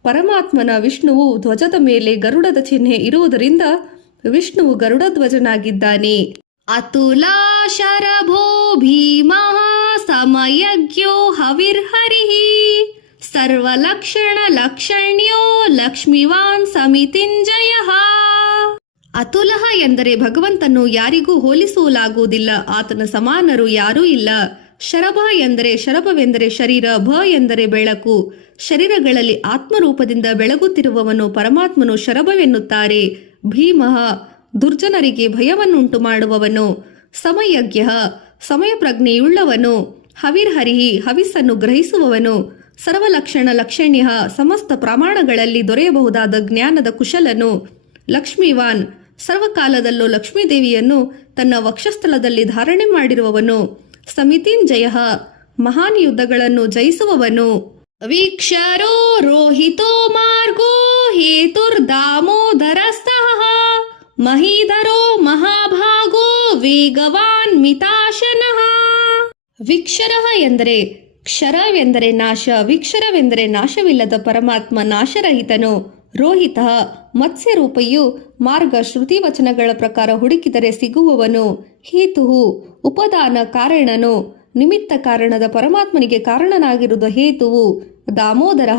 ಪರಮಾತ್ಮನ ವಿಷ್ಣುವು ಧ್ವಜದ ಮೇಲೆ ಗರುಡದ ಚಿಹ್ನೆ ಇರುವುದರಿಂದ ವಿಷ್ಣುವು ಗರುಡ ಧ್ವಜನಾಗಿದ್ದಾನೆ. ಅತುಲಾ ಶರಭೋ ಭೀಮಃ ಸಮಯಜ್ಞೋ ಹವಿರ್ಹರಿಃ ಸರ್ವಲಕ್ಷಣ ಲಕ್ಷಣ್ಯೋ ಲಕ್ಷ್ಮೀವಾನ್ ಸಮಿತಿಂಜಯಃ. ಅತುಲಃ ಎಂದರೆ ಭಗವಂತನು ಯಾರಿಗೂ ಹೋಲಿಸಲಾಗುವುದಿಲ್ಲ, ಆತನ ಸಮಾನರು ಯಾರೂ ಇಲ್ಲ. ಶರಭ ಎಂದರೆ ಶರಭವೆಂದರೆ ಶರೀರ, ಭ ಎಂದರೆ ಬೆಳಕು. ಶರೀರಗಳಲ್ಲಿ ಆತ್ಮರೂಪದಿಂದ ಬೆಳಗುತ್ತಿರುವವನು ಪರಮಾತ್ಮನು ಶರಭವೆನ್ನುತ್ತಾರೆ. ಭೀಮಃ ದುರ್ಜನರಿಗೆ ಭಯವನ್ನುಂಟು ಮಾಡುವವನು. ಸಮಯಜ್ಞ ಸಮಯ ಪ್ರಜ್ಞೆಯುಳ್ಳವನು. ಹವಿರ್ಹರಿಹಿ ಹವಿಸ್ಸನ್ನು ಗ್ರಹಿಸುವವನು. ಸರ್ವಲಕ್ಷಣ ಲಕ್ಷಣ್ಯ ಸಮಸ್ತ ಪ್ರಮಾಣಗಳಲ್ಲಿ ದೊರೆಯಬಹುದಾದ ಜ್ಞಾನದ ಕುಶಲನು. ಲಕ್ಷ್ಮೀವಾನ್ ಸರ್ವಕಾಲದಲ್ಲೂ ಲಕ್ಷ್ಮೀದೇವಿಯನ್ನು ತನ್ನ ವಕ್ಷಸ್ಥಳದಲ್ಲಿ ಧಾರಣೆ ಮಾಡಿರುವವನು. ಸಮಿತಿಂಜಯ ಮಹಾನ್ ಯುದ್ಧಗಳನ್ನು ಜಯಿಸುವವನು. ವೀಕ್ಷರೋ ರೋಹಿತೋ ಮಾರ್ಗೋ ಹೇತುರ್ದಾಮೋದರಸ್ತಃ ಮಹೀಧರೋ ಮಹಾಭಾಗೋ ವೇಗವಾನ್ ಮಿತಾಶನಃ. ವಿಕ್ಷರಃ ಎಂದರೆ ಕ್ಷರವೆಂದರೆ ನಾಶ, ವಿಕ್ಷರವೆಂದರೆ ನಾಶವಿಲ್ಲದ ಪರಮಾತ್ಮ ನಾಶರಹಿತನು. ರೋಹಿತ ಮತ್ಸ್ಯರೂಪಿಯು ಮಾರ್ಗ ಶ್ರುತಿ ವಚನಗಳ ಪ್ರಕಾರ ಹುಡುಕಿದರೆ ಸಿಗುವವನು. ಹೇತು ಉಪದಾನ ಕಾರಣನು, ನಿಮಿತ್ತ ಕಾರಣದ ಪರಮಾತ್ಮನಿಗೆ ಕಾರಣನಾಗಿರುವುದು ಹೇತುವು. ದಾಮೋದರ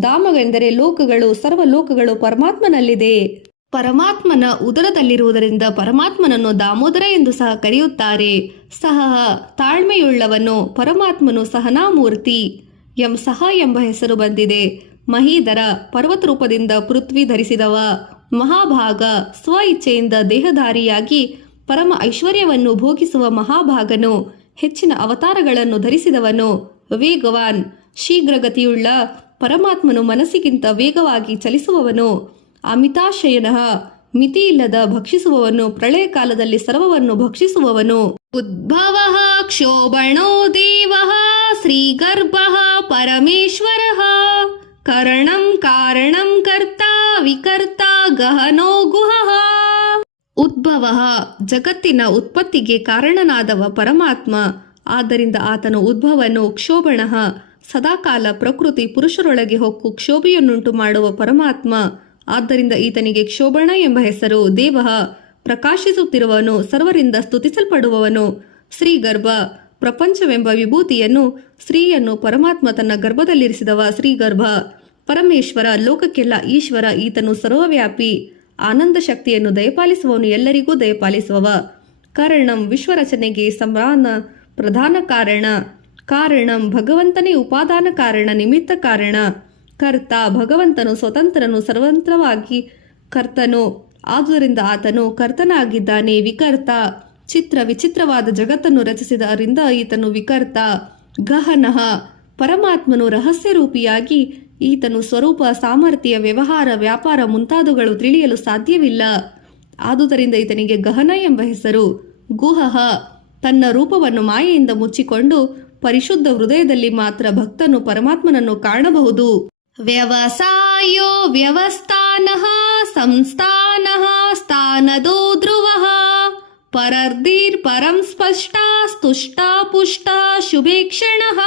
ಧಾಮವೆಂದರೆ ಲೋಕಗಳು, ಸರ್ವ ಲೋಕಗಳು ಪರಮಾತ್ಮನಲ್ಲಿದೆ. ಪರಮಾತ್ಮನ ಉದರದಲ್ಲಿರುವುದರಿಂದ ಪರಮಾತ್ಮನನ್ನು ದಾಮೋದರ ಎಂದು ಸಹ ಕರೆಯುತ್ತಾರೆ. ಸಹ ತಾಳ್ಮೆಯುಳ್ಳವನು. ಪರಮಾತ್ಮನು ಸಹನಾಮೂರ್ತಿ ಸಹ ಎಂಬ ಹೆಸರು ಬಂದಿದೆ. ಮಹೀಧರ ಪರ್ವತ ರೂಪದಿಂದ ಪೃಥ್ವಿ ಧರಿಸಿದವ. ಮಹಾಭಾಗ ಸ್ವ ಇಚ್ಛೆಯಿಂದ ದೇಹಧಾರಿಯಾಗಿ ಪರಮ ಐಶ್ವರ್ಯವನ್ನು ಭೋಗಿಸುವ ಮಹಾಭಾಗನು. ಹೆಚ್ಚಿನ ಅವತಾರಗಳನ್ನು ಧರಿಸಿದವನು. ವೇಗವಾನ್ ಶೀಘ್ರಗತಿಯುಳ್ಳ ಪರಮಾತ್ಮನು ಮನಸ್ಸಿಗಿಂತ ವೇಗವಾಗಿ ಚಲಿಸುವವನು. ಅಮಿತಾಶಯನಃ ಮಿತಿಯಿಲ್ಲದ ಭಕ್ಷಿಸುವವನು. ಪ್ರಳಯ ಕಾಲದಲ್ಲಿ ಸರ್ವವನ್ನು ಭಕ್ಷಿಸುವವನು. ಉದ್ಭವ ಕ್ಷೋಭಣೋ ದೇವ ಶ್ರೀಗರ್ಭ ಪರಮೇಶ್ವರ ಕರಣಂ ಕಾರಣಂ ಕರ್ತ ವಿಕರ್ತ ಗಹನೋ ಗುಹಃ. ಉದ್ಭವ ಜಗತ್ತಿನ ಉತ್ಪತ್ತಿಗೆ ಕಾರಣನಾದವ ಪರಮಾತ್ಮ, ಆದ್ದರಿಂದ ಆತನು ಉದ್ಭವನು. ಕ್ಷೋಭಣ ಸದಾಕಾಲ ಪ್ರಕೃತಿ ಪುರುಷರೊಳಗೆ ಹೊಕ್ಕು ಕ್ಷೋಭೆಯನ್ನುಂಟು ಮಾಡುವ ಪರಮಾತ್ಮ, ಆದ್ದರಿಂದ ಈತನಿಗೆ ಕ್ಷೋಭಣ ಎಂಬ ಹೆಸರು. ದೇವ ಪ್ರಕಾಶಿಸುತ್ತಿರುವವನು, ಸರ್ವರಿಂದ ಸ್ತುತಿಸಲ್ಪಡುವವನು. ಶ್ರೀಗರ್ಭ ಪ್ರಪಂಚವೆಂಬ ವಿಭೂತಿಯನ್ನು ಸ್ತ್ರೀಯನ್ನು ಪರಮಾತ್ಮ ತನ್ನ ಗರ್ಭದಲ್ಲಿರಿಸಿದವ ಶ್ರೀಗರ್ಭ. ಪರಮೇಶ್ವರ ಲೋಕಕ್ಕೆಲ್ಲ ಈಶ್ವರ, ಈತನು ಸರ್ವವ್ಯಾಪಿ. ಆನಂದ ಶಕ್ತಿಯನ್ನು ದಯಪಾಲಿಸುವವನು, ಎಲ್ಲರಿಗೂ ದಯಪಾಲಿಸುವವ. ಕಾರಣಂ ವಿಶ್ವರಚನೆಗೆ ಸಮಾನ ಪ್ರಧಾನ ಕಾರಣ. ಕಾರಣಂ ಭಗವಂತನೇ ಉಪಾದಾನ ಕಾರಣ, ನಿಮಿತ್ತ ಕಾರಣ. ಕರ್ತ ಭಗವಂತನು ಸ್ವತಂತ್ರನು, ಸರ್ವತಂತ್ರವಾಗಿ ಕರ್ತನು, ಆದುದರಿಂದ ಆತನು ಕರ್ತನಾಗಿದ್ದಾನೆ. ವಿಕರ್ತ ಚಿತ್ರ ವಿಚಿತ್ರವಾದ ಜಗತ್ತನ್ನು ರಚಿಸಿದರಿಂದ ಈತನು ವಿಕರ್ತ. ಗಹನಃ ಪರಮಾತ್ಮನು ರಹಸ್ಯ ರೂಪಿಯಾಗಿ ಈತನು ಸ್ವರೂಪ, ಸಾಮರ್ಥ್ಯ, ವ್ಯವಹಾರ, ವ್ಯಾಪಾರ ಮುಂತಾದವುಗಳು ತಿಳಿಯಲು ಸಾಧ್ಯವಿಲ್ಲ. ಆದುದರಿಂದ ಈತನಿಗೆ ಗಹನ ಎಂಬ ಹೆಸರು. ಗುಹಃ ತನ್ನ ರೂಪವನ್ನು ಮಾಯೆಯಿಂದ ಮುಚ್ಚಿಕೊಂಡು ಪರಿಶುದ್ಧ ಹೃದಯದಲ್ಲಿ ಮಾತ್ರ ಭಕ್ತನು ಪರಮಾತ್ಮನನ್ನು ಕಾಣಬಹುದು. ವ್ಯವಸಾಯೋ ವ್ಯವಸ್ಥಾನಃ ಸಂಸ್ಥಾನಃ ಸ್ಥಾನದೋ ಧ್ರುವಃ ಪರರ್ಧೀರ್ ಪರಂ ಸ್ಪಷ್ಟ ಸ್ತುಷ್ಟ ಪುಷ್ಟ ಶುಭೇಕ್ಷಣಃ.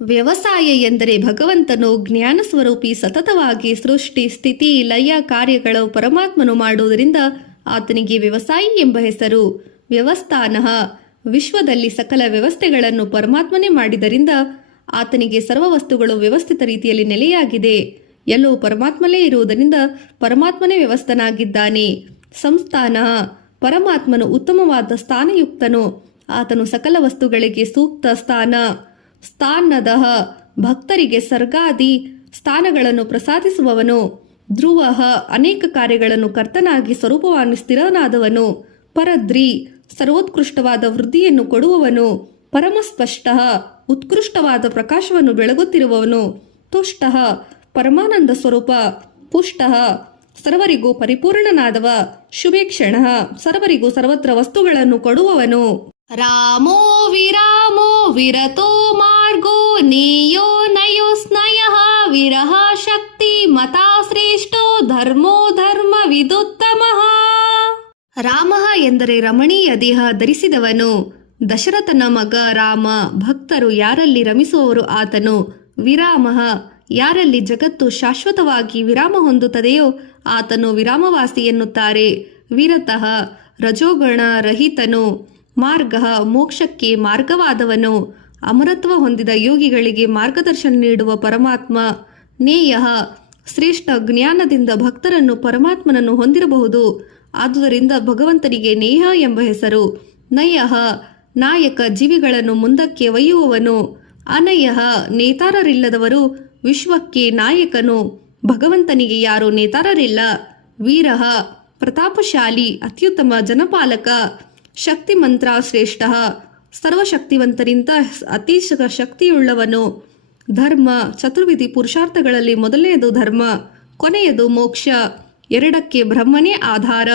ವ್ಯವಸಾಯ ಎಂದರೆ ಭಗವಂತನು ಜ್ಞಾನ ಸ್ವರೂಪಿ, ಸತತವಾಗಿ ಸೃಷ್ಟಿ ಸ್ಥಿತಿ ಲಯ ಕಾರ್ಯಗಳು ಪರಮಾತ್ಮನು ಮಾಡುವುದರಿಂದ ಆತನಿಗೆ ವ್ಯವಸಾಯಿ ಎಂಬ ಹೆಸರು. ವ್ಯವಸ್ಥಾನಃ ವಿಶ್ವದಲ್ಲಿ ಸಕಲ ವ್ಯವಸ್ಥೆಗಳನ್ನು ಪರಮಾತ್ಮನೇ ಮಾಡಿದರಿಂದ ಆತನಿಗೆ ಸರ್ವ ವಸ್ತುಗಳು ವ್ಯವಸ್ಥಿತ ರೀತಿಯಲ್ಲಿ ನೆಲೆಯಾಗಿದೆ. ಎಲ್ಲವೂ ಪರಮಾತ್ಮಲೇ ಇರುವುದರಿಂದ ಪರಮಾತ್ಮನೇ ವ್ಯವಸ್ಥನಾಗಿದ್ದಾನೆ. ಸಂಸ್ಥಾನ ಪರಮಾತ್ಮನು ಉತ್ತಮವಾದ ಸ್ಥಾನಯುಕ್ತನು. ಆತನು ಸಕಲ ವಸ್ತುಗಳಿಗೆ ಸೂಕ್ತ ಸ್ಥಾನ. ಸ್ಥಾನದ ಭಕ್ತರಿಗೆ ಸರ್ಗಾದಿ ಸ್ಥಾನಗಳನ್ನು ಪ್ರಸಾದಿಸುವವನು. ಧ್ರುವ ಅನೇಕ ಕಾರ್ಯಗಳನ್ನು ಕರ್ತನಾಗಿ ಸ್ವರೂಪವಾಗಿ ಸ್ಥಿರನಾದವನು. ಪರದ್ರಿ ಸರ್ವೋತ್ಕೃಷ್ಟವಾದ ವೃದ್ಧಿಯನ್ನು ಕೊಡುವವನು. ಪರಮಸ್ಪಷ್ಟ ಉತ್ಕೃಷ್ಟವಾದ ಪ್ರಕಾಶವನ್ನು ಬೆಳಗುತ್ತಿರುವವನು. ತುಷ್ಟ ಪರಮಾನಂದ ಸ್ವರೂಪ. ಪುಷ್ಟ ಸರ್ವರಿಗೂ ಪರಿಪೂರ್ಣನಾದವ. ಶುಭೇಕ್ಷಣ ಸರ್ವರಿಗೂ ಸರ್ವತ್ರ ವಸ್ತುಗಳನ್ನು ಕೊಡುವವನು. ರಾಮೋ ವಿರಾಮೋ ವಿರತೋ ಮಾರ್ಗೋ ನೇಯೋ ನಯೋ ಸ್ನಯ ವಿರಹ ಶಕ್ತಿ ಮತಾ ಶ್ರೇಷ್ಠೋ ಧರ್ಮೋ ಧರ್ಮ ವಿದುತ್ತಮ. ರಾಮ ಎಂದರೆ ರಮಣೀಯ ದೇಹ ಧರಿಸಿದವನು. ದಶರಥನ ಮಗ ರಾಮ. ಭಕ್ತರು ಯಾರಲ್ಲಿ ರಮಿಸುವವರು ಆತನು. ವಿರಾಮ ಯಾರಲ್ಲಿ ಜಗತ್ತು ಶಾಶ್ವತವಾಗಿ ವಿರಾಮ ಹೊಂದುತ್ತದೆಯೋ ಆತನು ವಿರಾಮವಾಸಿ ಎನ್ನುತ್ತಾರೆ. ವಿರತಃ ರಜೋಗಣ ರಹಿತನು. ಮಾರ್ಗ ಮೋಕ್ಷಕ್ಕೆ ಮಾರ್ಗವಾದವನು. ಅಮರತ್ವ ಹೊಂದಿದ ಯೋಗಿಗಳಿಗೆ ಮಾರ್ಗದರ್ಶನ ನೀಡುವ ಪರಮಾತ್ಮ. ನೇಯ ಶ್ರೇಷ್ಠ ಜ್ಞಾನದಿಂದ ಭಕ್ತರನ್ನು ಪರಮಾತ್ಮನನ್ನು ಹೊಂದಿರಬಹುದು. ಆದುದರಿಂದ ಭಗವಂತನಿಗೆ ನೇಹ ಎಂಬ ಹೆಸರು. ನಯ ನಾಯಕ ಜೀವಿಗಳನ್ನು ಮುಂದಕ್ಕೆ ಒಯ್ಯುವವನು. ಅನಯ ನೇತಾರರಿಲ್ಲದವರು. ವಿಶ್ವಕ್ಕೆ ನಾಯಕನು. ಭಗವಂತನಿಗೆ ಯಾರೂ ನೇತಾರರಿಲ್ಲ. ವೀರ ಪ್ರತಾಪಶಾಲಿ ಅತ್ಯುತ್ತಮ ಜನಪಾಲಕ. ಶಕ್ತಿ ಮಂತ್ರ ಶ್ರೇಷ್ಠ ಸರ್ವಶಕ್ತಿವಂತರಿಂದ ಅತಿ ಶಕ್ತಿಯುಳ್ಳವನು. ಧರ್ಮ ಚತುರ್ವಿಧಿ ಪುರುಷಾರ್ಥಗಳಲ್ಲಿ ಮೊದಲನೆಯದು ಧರ್ಮ, ಕೊನೆಯದು ಮೋಕ್ಷ. ಎರಡಕ್ಕೆ ಬ್ರಹ್ಮನೇ ಆಧಾರ.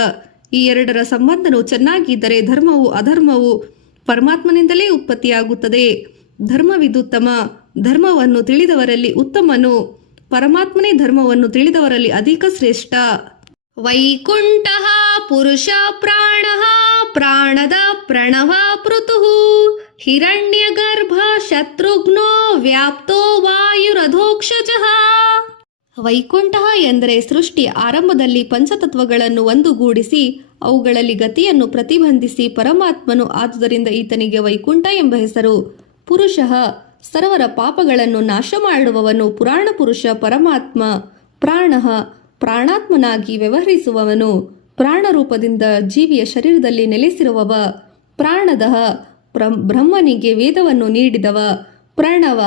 ಈ ಎರಡರ ಸಂಬಂಧವು ಚೆನ್ನಾಗಿದ್ದರೆ ಧರ್ಮವು ಅಧರ್ಮವು ಪರಮಾತ್ಮನಿಂದಲೇ ಉತ್ಪತ್ತಿಯಾಗುತ್ತದೆ. ಧರ್ಮವಿದುತ್ತಮ ಧರ್ಮವನ್ನು ತಿಳಿದವರಲ್ಲಿ ಉತ್ತಮನು. ಪರಮಾತ್ಮನೇ ಧರ್ಮವನ್ನು ತಿಳಿದವರಲ್ಲಿ ಅಧಿಕ ಶ್ರೇಷ್ಠ. ವೈಕುಂಠ ಪುರುಷ ಪ್ರಾಣ ಪ್ರಾಣದ ಪ್ರಣವ ಪೃಥು ಹಿರಣ್ಯ ಗರ್ಭ ಶತ್ರುಘ್ನೋ ವ್ಯಾಪ್ತೋ ವಾಯುರಧೋಕ್ಷಜ. ವೈಕುಂಠ ಎಂದರೆ ಸೃಷ್ಟಿ ಆರಂಭದಲ್ಲಿ ಪಂಚತತ್ವಗಳನ್ನು ಒಂದುಗೂಡಿಸಿ ಅವುಗಳಲ್ಲಿ ಗತಿಯನ್ನು ಪ್ರತಿಬಂಧಿಸಿ ಪರಮಾತ್ಮನು. ಆದುದರಿಂದ ಈತನಿಗೆ ವೈಕುಂಠ ಎಂಬ ಹೆಸರು. ಪುರುಷ ಸರ್ವರ ಪಾಪಗಳನ್ನು ನಾಶ ಮಾಡುವವನು. ಪುರಾಣ ಪುರುಷ ಪರಮಾತ್ಮ. ಪ್ರಾಣ ಪ್ರಾಣಾತ್ಮನಾಗಿ ವ್ಯವಹರಿಸುವವನು. ಪ್ರಾಣ ರೂಪದಿಂದ ಜೀವಿಯ ಶರೀರದಲ್ಲಿ ನೆಲೆಸಿರುವವ. ಪ್ರಾಣದ ಬ್ರಹ್ಮನಿಗೆ ವೇದವನ್ನು ನೀಡಿದವ. ಪ್ರಣವ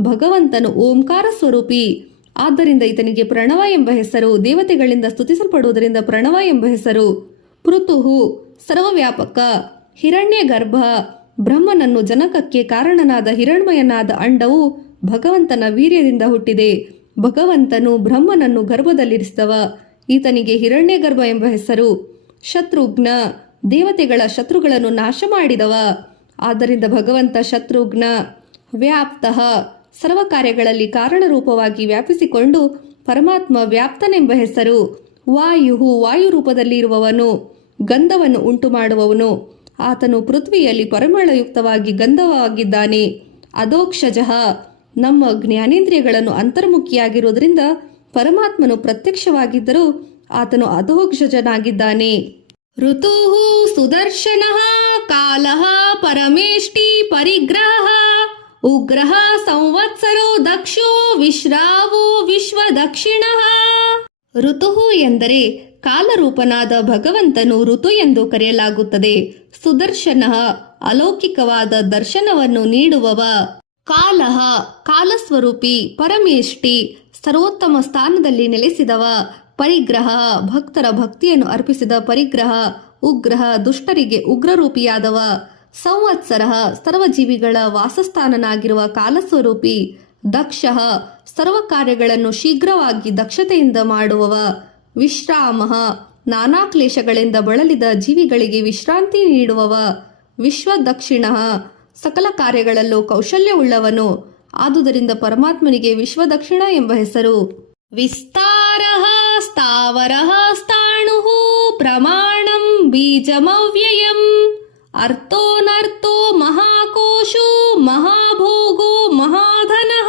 ಭಗವಂತನು ಓಂಕಾರ ಸ್ವರೂಪಿ. ಆದ್ದರಿಂದ ಈತನಿಗೆ ಪ್ರಣವ ಎಂಬ ಹೆಸರು. ದೇವತೆಗಳಿಂದ ಸ್ತುತಿಸಲ್ಪಡುವುದರಿಂದ ಪ್ರಣವ ಎಂಬ ಹೆಸರು. ಪೃಥುಹು ಸರ್ವವ್ಯಾಪಕ. ಹಿರಣ್ಯ ಗರ್ಭ ಬ್ರಹ್ಮನನ್ನು ಜನಕಕ್ಕೆ ಕಾರಣನಾದ ಹಿರಣ್ಮಯನಾದ ಅಂಡವು ಭಗವಂತನ ವೀರ್ಯದಿಂದ ಹುಟ್ಟಿದೆ. ಭಗವಂತನು ಬ್ರಹ್ಮನನ್ನು ಗರ್ಭದಲ್ಲಿರಿಸಿದವ. ಈತನಿಗೆ ಹಿರಣ್ಯ ಗರ್ಭ ಎಂಬ ಹೆಸರು. ಶತ್ರುಘ್ನ ದೇವತೆಗಳ ಶತ್ರುಗಳನ್ನು ನಾಶ ಮಾಡಿದವ. ಆದ್ದರಿಂದ ಭಗವಂತ ಶತ್ರುಘ್ನ. ವ್ಯಾಪ್ತ ಸರ್ವ ಕಾರ್ಯಗಳಲ್ಲಿ ಕಾರಣರೂಪವಾಗಿ ವ್ಯಾಪಿಸಿಕೊಂಡು ಪರಮಾತ್ಮ ವ್ಯಾಪ್ತನೆಂಬ ಹೆಸರು. ವಾಯು ವಾಯು ರೂಪದಲ್ಲಿ ಇರುವವನು. ಗಂಧವನ್ನು ಉಂಟು ಮಾಡುವವನು. ಆತನು ಪೃಥ್ವಿಯಲ್ಲಿ ಪರಿಮಳಯುಕ್ತವಾಗಿ ಗಂಧವಾಗಿದ್ದಾನೆ. ಅಧೋಕ್ಷಜ ನಮ್ಮ ಜ್ಞಾನೇಂದ್ರಿಯಗಳನ್ನು ಅಂತರ್ಮುಖಿಯಾಗಿರುವುದರಿಂದ ಪರಮಾತ್ಮನು ಪ್ರತ್ಯಕ್ಷವಾಗಿದ್ದರೂ ಆತನು ಅಧೋಕ್ಷಜನಾಗಿದ್ದಾನೆ. ಋತು ಸುದರ್ಶನ ಕಾಲ ಪರಮೇಷ್ಟಿ ಪರಿಗ್ರಹ ಉಗ್ರಹ ಸಂವತ್ಸರೋ ದಕ್ಷೋ ವಿಶ್ರಾವೋ ವಿಶ್ವ ದಕ್ಷಿಣ. ಋತು ಎಂದರೆ ಕಾಲರೂಪನಾದ ಭಗವಂತನು ಋತು ಎಂದು ಕರೆಯಲಾಗುತ್ತದೆ. ಸುದರ್ಶನ ಅಲೌಕಿಕವಾದ ದರ್ಶನವನ್ನು ನೀಡುವವ. ಕಾಲ ಕಾಲಸ್ವರೂಪಿ. ಪರಮೇಷ್ಟಿ ಸರ್ವೋತ್ತಮ ಸ್ಥಾನದಲ್ಲಿ ನೆಲೆಸಿದವ. ಪರಿಗ್ರಹ ಭಕ್ತರ ಭಕ್ತಿಯನ್ನು ಅರ್ಪಿಸಿದ ಪರಿಗ್ರಹ. ಉಗ್ರಹ ದುಷ್ಟರಿಗೆ ಉಗ್ರರೂಪಿಯಾದವ. ಸಂವತ್ಸರ ಸರ್ವಜೀವಿಗಳ ವಾಸಸ್ಥಾನನಾಗಿರುವ ಕಾಲಸ್ವರೂಪಿ. ದಕ್ಷ ಸರ್ವ ಕಾರ್ಯಗಳನ್ನು ಶೀಘ್ರವಾಗಿ ದಕ್ಷತೆಯಿಂದ ಮಾಡುವವ. ವಿಶ್ರಾಮ ನಾನಾ ಕ್ಲೇಶಗಳಿಂದ ಬಳಲಿದ ಜೀವಿಗಳಿಗೆ ವಿಶ್ರಾಂತಿ ನೀಡುವವ. ವಿಶ್ವದಕ್ಷಿಣ ಸಕಲ ಕಾರ್ಯಗಳಲ್ಲೂ ಕೌಶಲ್ಯವುಳ್ಳವನು. ಆದುದರಿಂದ ಪರಮಾತ್ಮನಿಗೆ ವಿಶ್ವದಕ್ಷಿಣ ಎಂಬ ಹೆಸರು. ವಿಸ್ತಾರ ಸ್ಥಾವರ ಸ್ಥಾಣು ಪ್ರಮಾಣಂ ಬೀಜಮವ್ಯಯಂ ಅರ್ಥೋನರ್ಥೋ ಮಹಾಕೋಶೋ ಮಹಾಭೋಗೋ ಮಹಾಧನಃ.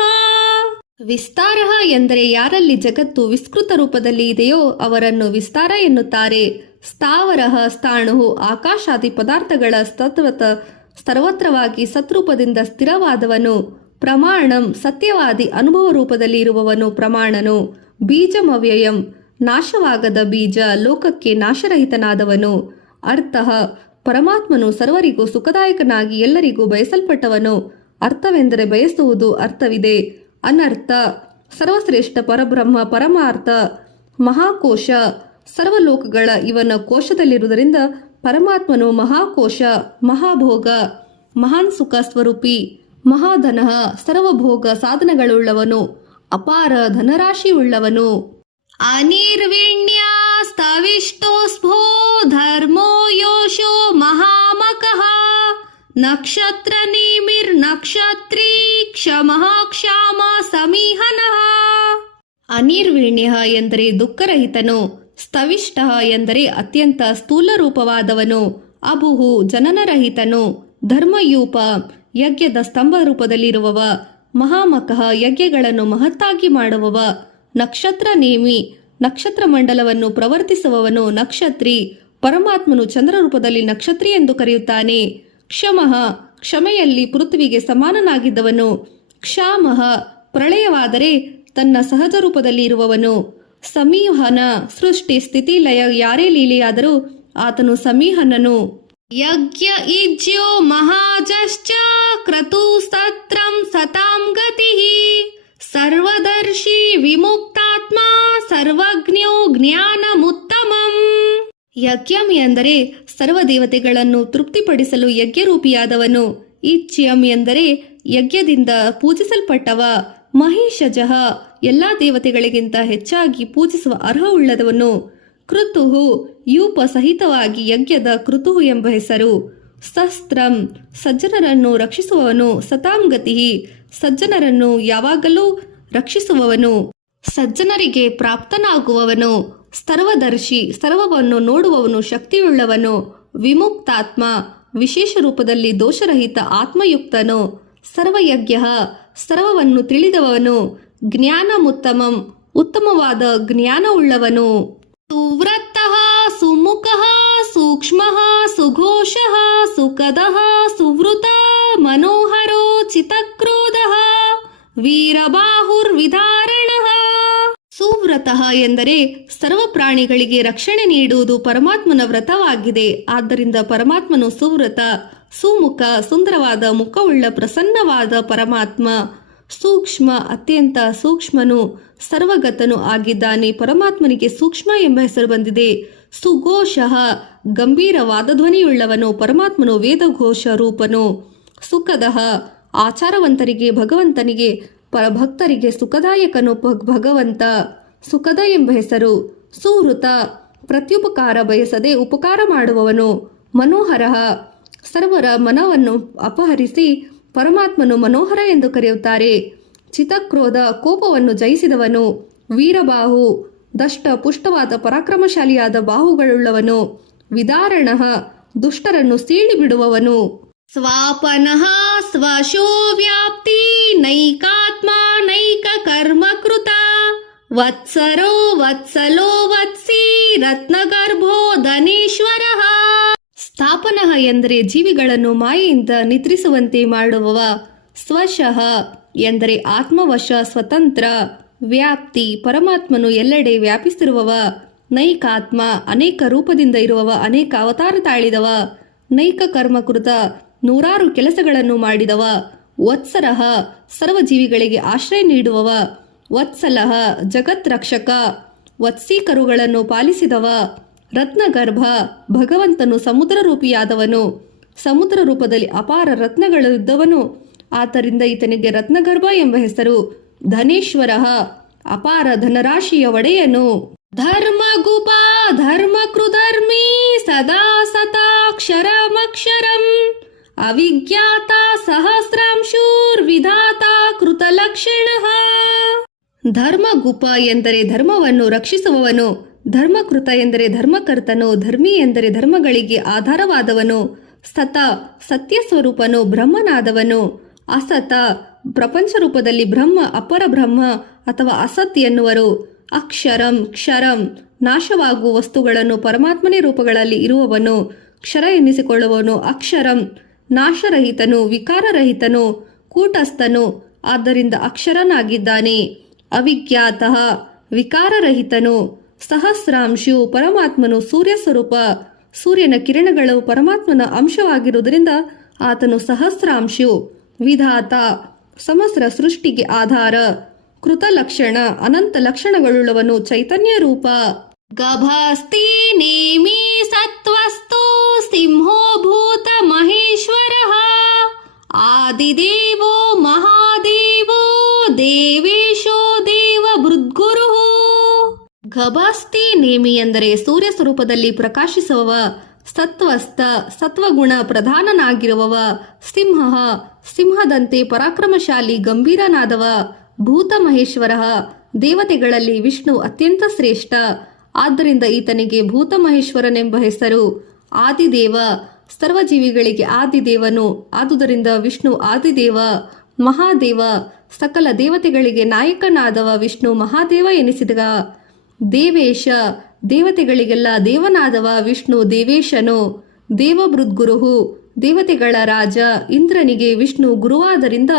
ವಿಸ್ತಾರ ಎಂದರೆ ಯಾರಲ್ಲಿ ಜಗತ್ತು ವಿಸ್ತೃತ ರೂಪದಲ್ಲಿ ಇದೆಯೋ ಅವರನ್ನು ವಿಸ್ತಾರ ಎನ್ನುತ್ತಾರೆ. ಸ್ಥಾವರ ಸ್ಥಾಣು ಆಕಾಶಾದಿ ಪದಾರ್ಥಗಳ ಸರ್ವತ್ರವಾಗಿ ಸತ್ರೂಪದಿಂದ ಸ್ಥಿರವಾದವನು. ಪ್ರಮಾಣಂ ಸತ್ಯವಾದಿ ಅನುಭವ ರೂಪದಲ್ಲಿ ಇರುವವನು ಪ್ರಮಾಣನು. ಬೀಜಮವ್ಯಯಂ ನಾಶವಾಗದ ಬೀಜ, ಲೋಕಕ್ಕೆ ನಾಶರಹಿತನಾದವನು. ಅರ್ಥಃ ಪರಮಾತ್ಮನು ಸರ್ವರಿಗೂ ಸುಖದಾಯಕನಾಗಿ ಎಲ್ಲರಿಗೂ ಬಯಸಲ್ಪಟ್ಟವನು. ಅರ್ಥವೆಂದರೆ ಬಯಸುವುದು, ಅರ್ಥವಿದೆ. ಅನರ್ಥ ಸರ್ವಶ್ರೇಷ್ಠ ಪರಬ್ರಹ್ಮ, ಪರಮಾರ್ಥ, ಮಹಾಕೋಶ ಸರ್ವಲೋಕಗಳ ಇವನ ಕೋಶದಲ್ಲಿರುವುದರಿಂದ ಪರಮಾತ್ಮನು ಮಹಾಕೋಶ, ಮಹಾಭೋಗ, ಮಹಾನ್ ಸುಖ ಸ್ವರೂಪಿ, ಮಹಾಧನ, ಸರ್ವಭೋಗ ಸಾಧನಗಳುಳ್ಳವನು, ಅಪಾರ ಧನರಾಶಿಯುಳ್ಳವನು. ಅನಿರ್ವಿಣ್ಯಸ್ತವಿಷ್ಟೋಸ್ಫೋ ಧರ್ಮೋ ಯೋಷೋ ಮಹಾಮಕಃ ನಕ್ಷತ್ರ ನೇಮಿರ್ನಕ್ಷತ್ರೀ ಕ್ಷಮಃ ಕ್ಷಾಮ ಸಮೀಹನಃ. ಅನಿರ್ವಿಣ್ಯ ಎಂದರೆ ದುಃಖರಹಿತನು. ಸ್ತವಿಷ್ಟ ಎಂದರೆ ಅತ್ಯಂತ ಸ್ಥೂಲ ರೂಪವಾದವನು. ಅಭುಹು ಜನನರಹಿತನು. ಧರ್ಮಯೂಪ ಯಜ್ಞದ ಸ್ತಂಭ ರೂಪದಲ್ಲಿರುವವ. ಮಹಾಮಕಃ ಯಜ್ಞಗಳನ್ನು ಮಹತ್ತಾಗಿ ಮಾಡುವವ. ನಕ್ಷತ್ರ ನೇಮಿ ನಕ್ಷತ್ರ ಮಂಡಲವನ್ನು ಪ್ರವರ್ತಿಸುವವನು. ನಕ್ಷತ್ರಿ ಪರಮಾತ್ಮನು ಚಂದ್ರ ರೂಪದಲ್ಲಿ ನಕ್ಷತ್ರಿ ಎಂದು ಕರೆಯುತ್ತಾನೆ. ಕ್ಷಮಃ ಕ್ಷಮೆಯಲ್ಲಿ ಪೃಥ್ವಿಗೆ ಸಮಾನನಾಗಿದ್ದವನು. ಕ್ಷಾಮಃ ಪ್ರಳಯವಾದರೆ ತನ್ನ ಸಹಜ ರೂಪದಲ್ಲಿ ಇರುವವನು. ಸಮೀಹನ ಸೃಷ್ಟಿ ಸ್ಥಿತಿ ಲಯ ಯಾರೇ ಲೀಲೆಯಾದರೂ ಆತನು ಸಮೀಹನನು. ಯಜ್ಞ ಇಜ್ಯೋ ಮಹಾಜಶ್ಚ ಕ್ರತುಸ್ತತ್ರಂ ಸತಾಂ ಗತಿಃ ಸರ್ವದರ್ಶಿ ವಿಮುಕ್ತಾತ್ಮ ಸರ್ವಜ್ಞೋ ಜ್ಞಾನಮುತ್ತಮಂ. ಯಜ್ಞಂ ಎಂದರೆ ಸರ್ವ ದೇವತೆಗಳನ್ನು ತೃಪ್ತಿಪಡಿಸಲು ಯಜ್ಞರೂಪಿಯಾದವನು. ಇಚ್ಯಂ ಎಂದರೆ ಯಜ್ಞದಿಂದ ಪೂಜಿಸಲ್ಪಟ್ಟವ. ಮಹೇಶಜಃ ಎಲ್ಲಾ ದೇವತೆಗಳಿಗಿಂತ ಹೆಚ್ಚಾಗಿ ಪೂಜಿಸುವ ಅರ್ಹವುಳ್ಳದವನು. ಕೃತುಹು ಯೂಪ ಸಹಿತವಾಗಿ ಯಜ್ಞದ ಕೃತುಹು ಎಂಬ ಹೆಸರು. ಸಸ್ತ್ರಂ ಸಜ್ಜನರನ್ನು ರಕ್ಷಿಸುವವನು. ಸತಾಂಗತಿ ಸಜ್ಜನರನ್ನು ಯಾವಾಗಲೂ ರಕ್ಷಿಸುವವನು, ಸಜ್ಜನರಿಗೆ ಪ್ರಾಪ್ತನಾಗುವವನು. ಸರ್ವದರ್ಶಿ ಸರ್ವವನ್ನು ನೋಡುವವನು, ಶಕ್ತಿಯುಳ್ಳವನು. ವಿಮುಕ್ತಾತ್ಮ ವಿಶೇಷ ರೂಪದಲ್ಲಿ ದೋಷರಹಿತ ಆತ್ಮಯುಕ್ತನು. ಸರ್ವಯಜ್ಞ ಸರ್ವವನ್ನು ತಿಳಿದವನು. ಜ್ಞಾನಮುತ್ತಮಂ ಉತ್ತಮವಾದ ಜ್ಞಾನವುಳ್ಳವನು. ಸುವ್ರತಃ ಸುಮುಖಃ ಸೂಕ್ಷ್ಮಃ ಸುಘೋಷಃ ಸುಖದಃ ಸುವೃತ ಮನೋಹರೋ ಚಿತಕ್ರೋಧಃ ವೀರಬಾಹುರ್ವಿಧಾರಣಃ. ಸುವ್ರತಃ ಎಂದರೆ ಸರ್ವ ಪ್ರಾಣಿಗಳಿಗೆ ರಕ್ಷಣೆ ನೀಡುವುದು ಪರಮಾತ್ಮನ ವ್ರತವಾಗಿದೆ. ಆದ್ದರಿಂದ ಪರಮಾತ್ಮನು ಸುವ್ರತ, ಸುಮುಖ ಸುಂದರವಾದ ಮುಖವುಳ್ಳ ಪ್ರಸನ್ನವಾದ ಪರಮಾತ್ಮ. ಸೂಕ್ಷ್ಮ ಅತ್ಯಂತ ಸೂಕ್ಷ್ಮನು, ಸರ್ವಗತನು ಆಗಿದ್ದಾನೆ. ಪರಮಾತ್ಮನಿಗೆ ಸೂಕ್ಷ್ಮ ಎಂಬ ಹೆಸರು ಬಂದಿದೆ. ಸುಘೋಷಃ ಗಂಭೀರವಾದ ಧ್ವನಿಯುಳ್ಳವನು. ಪರಮಾತ್ಮನು ವೇದಘೋಷ ರೂಪನು. ಸುಖದಃ ಆಚಾರವಂತರಿಗೆ ಭಗವಂತನಿಗೆ, ಭಕ್ತರಿಗೆ ಸುಖದಾಯಕನು ಭಗವಂತ. ಸುಖದ ಎಂಬ ಹೆಸರು. ಸುವೃತ ಪ್ರತ್ಯುಪಕಾರ ಬಯಸದೆ ಉಪಕಾರ ಮಾಡುವವನು. ಮನೋಹರ ಸರ್ವರ ಮನವನ್ನು ಅಪಹರಿಸಿ ಪರಮಾತ್ಮನು ಮನೋಹರ ಎಂದು ಕರೆಯುತ್ತಾರೆ. ಚಿತಕ್ರೋಧ ಕೋಪವನ್ನು ಜಯಿಸಿದವನು. ವೀರಬಾಹು ದಷ್ಟ ಪುಷ್ಟವಾದ ಪರಾಕ್ರಮಶಾಲಿಯಾದ ಬಾಹುಗಳುಳ್ಳವನು. ವಿದಾರಣ ದುಷ್ಟರನ್ನು ಸೀಳಿ ಬಿಡುವವನು. ಸ್ವಾಪನಃ ಸ್ವಶೋ ವ್ಯಾಪ್ತಿ ನೈಕಾತ್ಮ ನೈಕ ಕರ್ಮಕೃತ ವತ್ಸರೋ ವತ್ಸಲೋ ವತ್ಸಿ ರತ್ನಗರ್ಭೋ ಧನೇಶ್ವರಃ. ಸ್ಥಾಪನಃ ಎಂದರೆ ಜೀವಿಗಳನ್ನು ಮಾಯೆಯಿಂದ ನಿದ್ರಿಸುವಂತೆ ಮಾಡುವವ. ಸ್ವಶಃ ಎಂದರೆ ಆತ್ಮವಶ ಸ್ವತಂತ್ರ. ವ್ಯಾಪ್ತಿ ಪರಮಾತ್ಮನು ಎಲ್ಲೆಡೆ ವ್ಯಾಪಿಸಿರುವವ. ನೈಕಾತ್ಮ ಅನೇಕ ರೂಪದಿಂದ ಇರುವವ, ಅನೇಕ ಅವತಾರ ತಾಳಿದವ. ನೈಕ ಕರ್ಮಕೃತ ನೂರಾರು ಕೆಲಸಗಳನ್ನು ಮಾಡಿದವ. ವತ್ಸರಃ ಸರ್ವಜೀವಿಗಳಿಗೆ ಆಶ್ರಯ ನೀಡುವವ. ವತ್ಸಲಃ ಜಗತ್ ರಕ್ಷಕ, ವತ್ಸೀಕರುಗಳನ್ನು ಪಾಲಿಸಿದವ. ರತ್ನಗರ್ಭ ಭಗವಂತನು ಸಮುದ್ರ ರೂಪಿಯಾದವನು. ಸಮುದ್ರ ರೂಪದಲ್ಲಿ ಅಪಾರ ರತ್ನಗಳಿದ್ದವನು. ಆದ್ದರಿಂದ ಈತನಿಗೆ ರತ್ನಗರ್ಭ ಎಂಬ ಹೆಸರು. ಧನೇಶ್ವರ ಅಪಾರ ಧನರಾಶಿಯ ಒಡೆಯನು. ಧರ್ಮಗುಪ ಧರ್ಮಕೃಧರ್ಮೀ ಸದಾ ಸತಾಕ್ಷರಮಕ್ಷರಂ ಅವಿಜ್ಞಾತ ಸಹಸ್ರಾಂಶೂರ್ ವಿಧಾತ ಕೃತಲಕ್ಷಣಃ. ಧರ್ಮಗುಪ ಎಂದರೆ ಧರ್ಮವನ್ನು ರಕ್ಷಿಸುವವನು. ಧರ್ಮಕೃತ ಎಂದರೆ ಧರ್ಮಕರ್ತನು. ಧರ್ಮಿ ಎಂದರೆ ಧರ್ಮಗಳಿಗೆ ಆಧಾರವಾದವನು. ಸತ ಸತ್ಯ ಸ್ವರೂಪನು, ಬ್ರಹ್ಮನಾದವನು. ಅಸತ ಪ್ರಪಂಚ ರೂಪದಲ್ಲಿ ಬ್ರಹ್ಮ, ಅಪರ ಬ್ರಹ್ಮ ಅಥವಾ ಅಸತ್ ಎನ್ನುವರು. ಅಕ್ಷರಂ ಕ್ಷರಂ ನಾಶವಾಗುವ ವಸ್ತುಗಳನ್ನು ಪರಮಾತ್ಮನೇ ರೂಪಗಳಲ್ಲಿ ಇರುವವನು, ಕ್ಷರ ಎನ್ನಿಸಿಕೊಳ್ಳುವವನು. ಅಕ್ಷರಂ ನಾಶರಹಿತನು, ವಿಕಾರರಹಿತನು, ಕೂಟಸ್ಥನು, ಆದ್ದರಿಂದ ಅಕ್ಷರನಾಗಿದ್ದಾನೆ. ಅವಿಜ್ಞಾತಃ ವಿಕಾರರಹಿತನು. ಸಹಸ್ರಾಂಶು ಪರಮಾತ್ಮನು ಸೂರ್ಯ ಸ್ವರೂಪ. ಸೂರ್ಯನ ಕಿರಣಗಳು ಪರಮಾತ್ಮನ ಅಂಶವಾಗಿರುವುದರಿಂದ ಆತನು ಸಹಸ್ರಾಂಶು. ವಿಧಾತ ಸಮಸ್ತ ಸೃಷ್ಟಿಗೆ ಆಧಾರ. ಕೃತಲಕ್ಷಣ ಅನಂತ ಲಕ್ಷಣಗಳುಳ್ಳವನು. ಚೈತನ್ಯ ರೂಪ. ಗಭಸ್ತಿ ನೇಮಿ ಸತ್ವಸ್ತು ಸಿಂಹೋ ಭೂತ ಮಹೇಶ್ವರಃ ಆದಿದೇವೋ ಮಹಾದೇವೋ ದೇವೇಶೋ ದೇವ ಬೃದ್ಗುರು. ಗಭಸ್ತಿ ನೇಮಿ ಎಂದರೆ ಸೂರ್ಯ ಸ್ವರೂಪದಲ್ಲಿ ಪ್ರಕಾಶಿಸುವವ. ಸತ್ವಸ್ಥ ಸತ್ವಗುಣ ಪ್ರಧಾನನಾಗಿರುವವ. ಸಿಂಹ ಸಿಂಹದಂತೆ ಪರಾಕ್ರಮಶಾಲಿ ಗಂಭೀರನಾದವ. ಭೂತ ಮಹೇಶ್ವರ ದೇವತೆಗಳಲ್ಲಿ ವಿಷ್ಣು ಅತ್ಯಂತ ಶ್ರೇಷ್ಠ. ಆದ್ದರಿಂದ ಈತನಿಗೆ ಭೂತ ಮಹೇಶ್ವರನೆಂಬ ಹೆಸರು. ಆದಿದೇವ ಸರ್ವಜೀವಿಗಳಿಗೆ ಆದಿದೇವನು. ಆದುದರಿಂದ ವಿಷ್ಣು ಆದಿದೇವ. ಮಹಾದೇವ ಸಕಲ ದೇವತೆಗಳಿಗೆ ನಾಯಕನಾದವ ವಿಷ್ಣು ಮಹಾದೇವ ಎನಿಸಿದ. ದೇವೇಶ ದೇವತೆಗಳಿಗೆಲ್ಲ ದೇವನಾದವ ವಿಷ್ಣು ದೇವೇಶನು. ದೇವಬೃದ್ಗುರು ದೇವತೆಗಳ ರಾಜ. ಇಂದ್ರನಿಗೆ ವಿಷ್ಣು ಗುರುವಾದ್ದರಿಂದ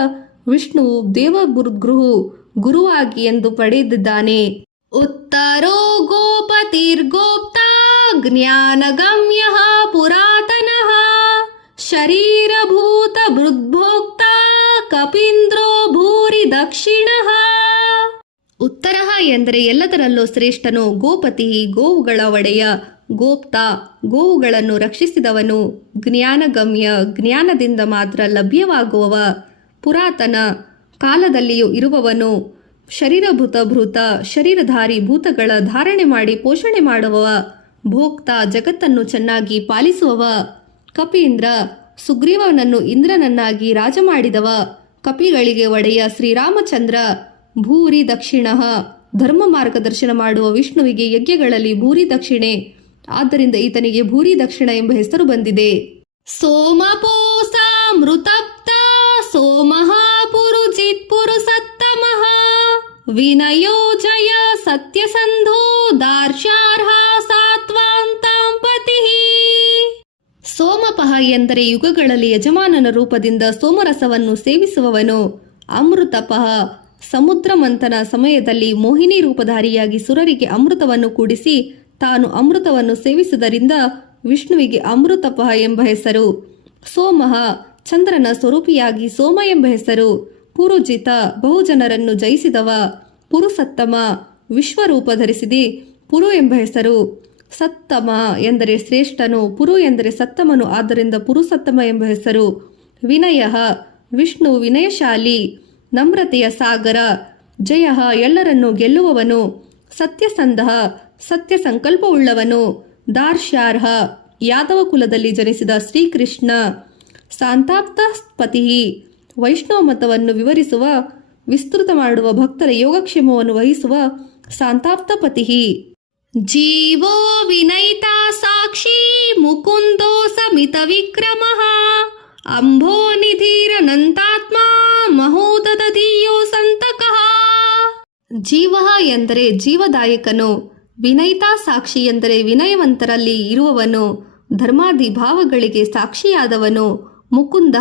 ವಿಷ್ಣು ದೇವಬೃದ್ಗುರು ಗುರುವಾಗಿ ಎಂದು ಪಡೆದಿದ್ದಾನೆ. ಉತ್ತರೋ ಗೋಪತಿರ್ಗೋಪ್ತ ಜ್ಞಾನಗಮ್ಯ ಪುರಾತನಃ ಶರೀರಭೂತ ಬೃದ್ಭೋಕ್ತ ಕಪೀಂದ್ರೋ ಭೂರಿ ದಕ್ಷಿಣಃ. ಉತ್ತರ ಎಂದರೆ ಎಲ್ಲದರಲ್ಲೂ ಶ್ರೇಷ್ಠನು. ಗೋಪತಿ ಗೋವುಗಳ ಒಡೆಯ. ಗೋಪ್ತ ಗೋವುಗಳನ್ನು ರಕ್ಷಿಸಿದವನು. ಜ್ಞಾನಗಮ್ಯ ಜ್ಞಾನದಿಂದ ಮಾತ್ರ ಲಭ್ಯವಾಗುವವ. ಪುರಾತನ ಕಾಲದಲ್ಲಿಯೂ ಇರುವವನು. ಶರೀರಭೂತ ಭೂತ ಶರೀರಧಾರಿ ಭೂತಗಳ ಧಾರಣೆ ಮಾಡಿ ಪೋಷಣೆ ಮಾಡುವವ. ಭೋಕ್ತ ಜಗತ್ತನ್ನು ಚೆನ್ನಾಗಿ ಪಾಲಿಸುವವ. ಕಪೀಂದ್ರ ಸುಗ್ರೀವನನ್ನು ಇಂದ್ರನನ್ನಾಗಿ ರಾಜ ಮಾಡಿದವ. ಕಪಿಗಳಿಗೆ ಒಡೆಯ ಶ್ರೀರಾಮಚಂದ್ರ. ಭೂರಿ ದಕ್ಷಿಣ ಧರ್ಮ ಮಾರ್ಗದರ್ಶನ ಮಾಡುವ ವಿಷ್ಣುವಿಗೆ ಯಜ್ಞಗಳಲ್ಲಿ ಭೂರಿ ದಕ್ಷಿಣೆ. ಆದ್ದರಿಂದ ಈತನಿಗೆ ಭೂರಿ ದಕ್ಷಿಣ ಎಂಬ ಹೆಸರು ಬಂದಿದೆ. ಸೋಮಪೋಸಾಮೃತಪ್ತ ಸೋಮಃ ಪುರುಜಿತ್ ಪುರುಸತ್ತಮಃ ವಿನಯೋ ಜಯ ಸತ್ಯಸಂಧೋ ದಾರ್ಶಾರ್ಹ ಸಾತ್ವಾಂತಾಂಪತಿ. ಸೋಮಪಃ ಎಂದರೆ ಯುಗಗಳಲ್ಲಿ ಯಜಮಾನನ ರೂಪದಿಂದ ಸೋಮರಸವನ್ನು ಸೇವಿಸುವವನು. ಅಮೃತಪಃ ಸಮುದ್ರ ಮಂಥನ ಸಮಯದಲ್ಲಿ ಮೋಹಿನಿ ರೂಪಧಾರಿಯಾಗಿ ಸುರರಿಗೆ ಅಮೃತವನ್ನು ಕೂಡಿಸಿ ತಾನು ಅಮೃತವನ್ನು ಸೇವಿಸುವುದರಿಂದ ವಿಷ್ಣುವಿಗೆ ಅಮೃತಪಃ ಎಂಬ ಹೆಸರು. ಸೋಮಃ ಚಂದ್ರನ ಸ್ವರೂಪಿಯಾಗಿ ಸೋಮ ಎಂಬ ಹೆಸರು. ಪುರುಜಿತ ಬಹುಜನರನ್ನು ಜಯಿಸಿದವ. ಪುರುಸತ್ತಮ ವಿಶ್ವರೂಪ ಧರಿಸಿದೆ ಪುರು ಎಂಬ ಹೆಸರು. ಸತ್ತಮ ಎಂದರೆ ಶ್ರೇಷ್ಠನು. ಪುರು ಎಂದರೆ ಸತ್ತಮನು. ಆದ್ದರಿಂದ ಪುರುಸತ್ತಮ ಎಂಬ ಹೆಸರು. ವಿನಯ ವಿಷ್ಣು ವಿನಯಶಾಲಿ ನಮ್ರತೆಯ ಸಾಗರ. ಜಯ ಎಲ್ಲರನ್ನೂ ಗೆಲ್ಲುವವನು. ಸತ್ಯಸಂಧ ಸತ್ಯ ಸಂಕಲ್ಪವುಳ್ಳವನು. ದಾರ್ಶ್ಯಾರ್ಹ ಯಾದವ ಕುಲದಲ್ಲಿ ಜನಿಸಿದ ಶ್ರೀಕೃಷ್ಣ. ಶಾಂತಾಪ್ತಪತಿ ವೈಷ್ಣವ ಮತವನ್ನು ವಿವರಿಸುವ ವಿಸ್ತೃತ ಮಾಡುವ ಭಕ್ತರ ಯೋಗಕ್ಷೇಮವನ್ನು ವಹಿಸುವ ಶಾಂತಾಪ್ತಪತಿ. ಜೀವೋ ವಿನಯಿತಾ ಸಾಕ್ಷಿ ಮುಕುಂದೋ ಸಮಿತ ವಿಕ್ರಮಃ ಅಂಭೋ ನಿಧಿರನಂತಾತ್ಮ ಮಹೋದಧೀಯೋ ಸಂತಕಃ. ಜೀವ ಎಂದರೆ ಜೀವದಾಯಕನು. ವಿನಯಿತಾ ಸಾಕ್ಷಿ ಎಂದರೆ ವಿನಯವಂತರಲ್ಲಿ ಇರುವವನು. ಧರ್ಮಾದಿ ಭಾವಗಳಿಗೆ ಸಾಕ್ಷಿಯಾದವನು. ಮುಕುಂದ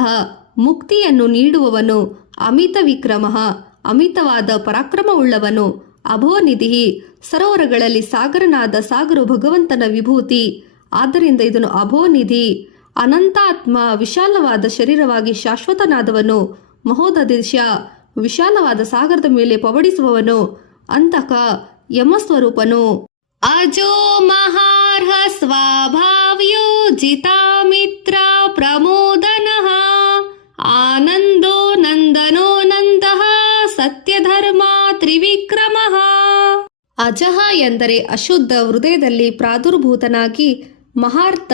ಮುಕ್ತಿಯನ್ನು ನೀಡುವವನು. ಅಮಿತ ವಿಕ್ರಮ ಅಮಿತವಾದ ಪರಾಕ್ರಮವುಳ್ಳವನು. ಅಭೋನಿಧಿ ಸರೋವರಗಳಲ್ಲಿ ಸಾಗರನಾದ ಸಾಗರ ಭಗವಂತನ ವಿಭೂತಿ. ಆದ್ದರಿಂದ ಇದನ್ನು ಅಭೋನಿಧಿ. ಅನಂತಾತ್ಮ ವಿಶಾಲವಾದ ಶರೀರವಾಗಿ ಶಾಶ್ವತನಾದವನು. ಮಹೋದಧಿಶ ವಿಶಾಲವಾದ ಸಾಗರದ ಮೇಲೆ ಪವಡಿಸುವವನು. ಅಂತಕ ಯಮಸ್ವರೂಪನು. ಅಜೋ ಮಹಾರ್ಹ ಸ್ವಾಭಾವ್ಯೋ ಜಿತಾಮಿತ್ರ ಪ್ರಮೋದನಃ ಆನಂದೋ ನಂದನೋ ನಂದಃ ಸತ್ಯಧರ್ಮ ತ್ರಿವಿಕ್ರಮಃ. ಅಜಃ ಎಂದರೆ ಅಶುದ್ಧ ಹೃದಯದಲ್ಲಿ ಪ್ರಾದುರ್ಭೂತನಾಗಿ. ಮಹಾರ್ಥ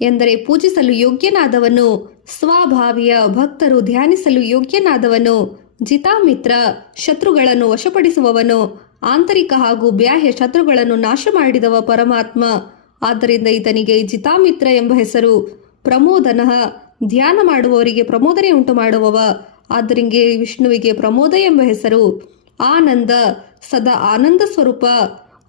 ಎಂದರೆ ಪೂಜಿಸಲು ಯೋಗ್ಯನಾದವನು. ಸ್ವಾಭಾವಿಯ ಭಕ್ತರು ಧ್ಯಾನಿಸಲು ಯೋಗ್ಯನಾದವನು. ಜಿತಾಮಿತ್ರ ಶತ್ರುಗಳನ್ನು ವಶಪಡಿಸುವವನು. ಆಂತರಿಕ ಹಾಗೂ ಬಾಹ್ಯ ಶತ್ರುಗಳನ್ನು ನಾಶ ಮಾಡಿದವ ಪರಮಾತ್ಮ. ಆದ್ದರಿಂದ ಈತನಿಗೆ ಜಿತಾಮಿತ್ರ ಎಂಬ ಹೆಸರು. ಪ್ರಮೋದನಃ ಧ್ಯಾನ ಮಾಡುವವರಿಗೆ ಪ್ರಮೋದನೆ ಉಂಟು ಮಾಡುವವ. ಆದ್ದರಿಂದ ವಿಷ್ಣುವಿಗೆ ಪ್ರಮೋದ ಎಂಬ ಹೆಸರು. ಆನಂದ ಸದಾ ಆನಂದ ಸ್ವರೂಪ.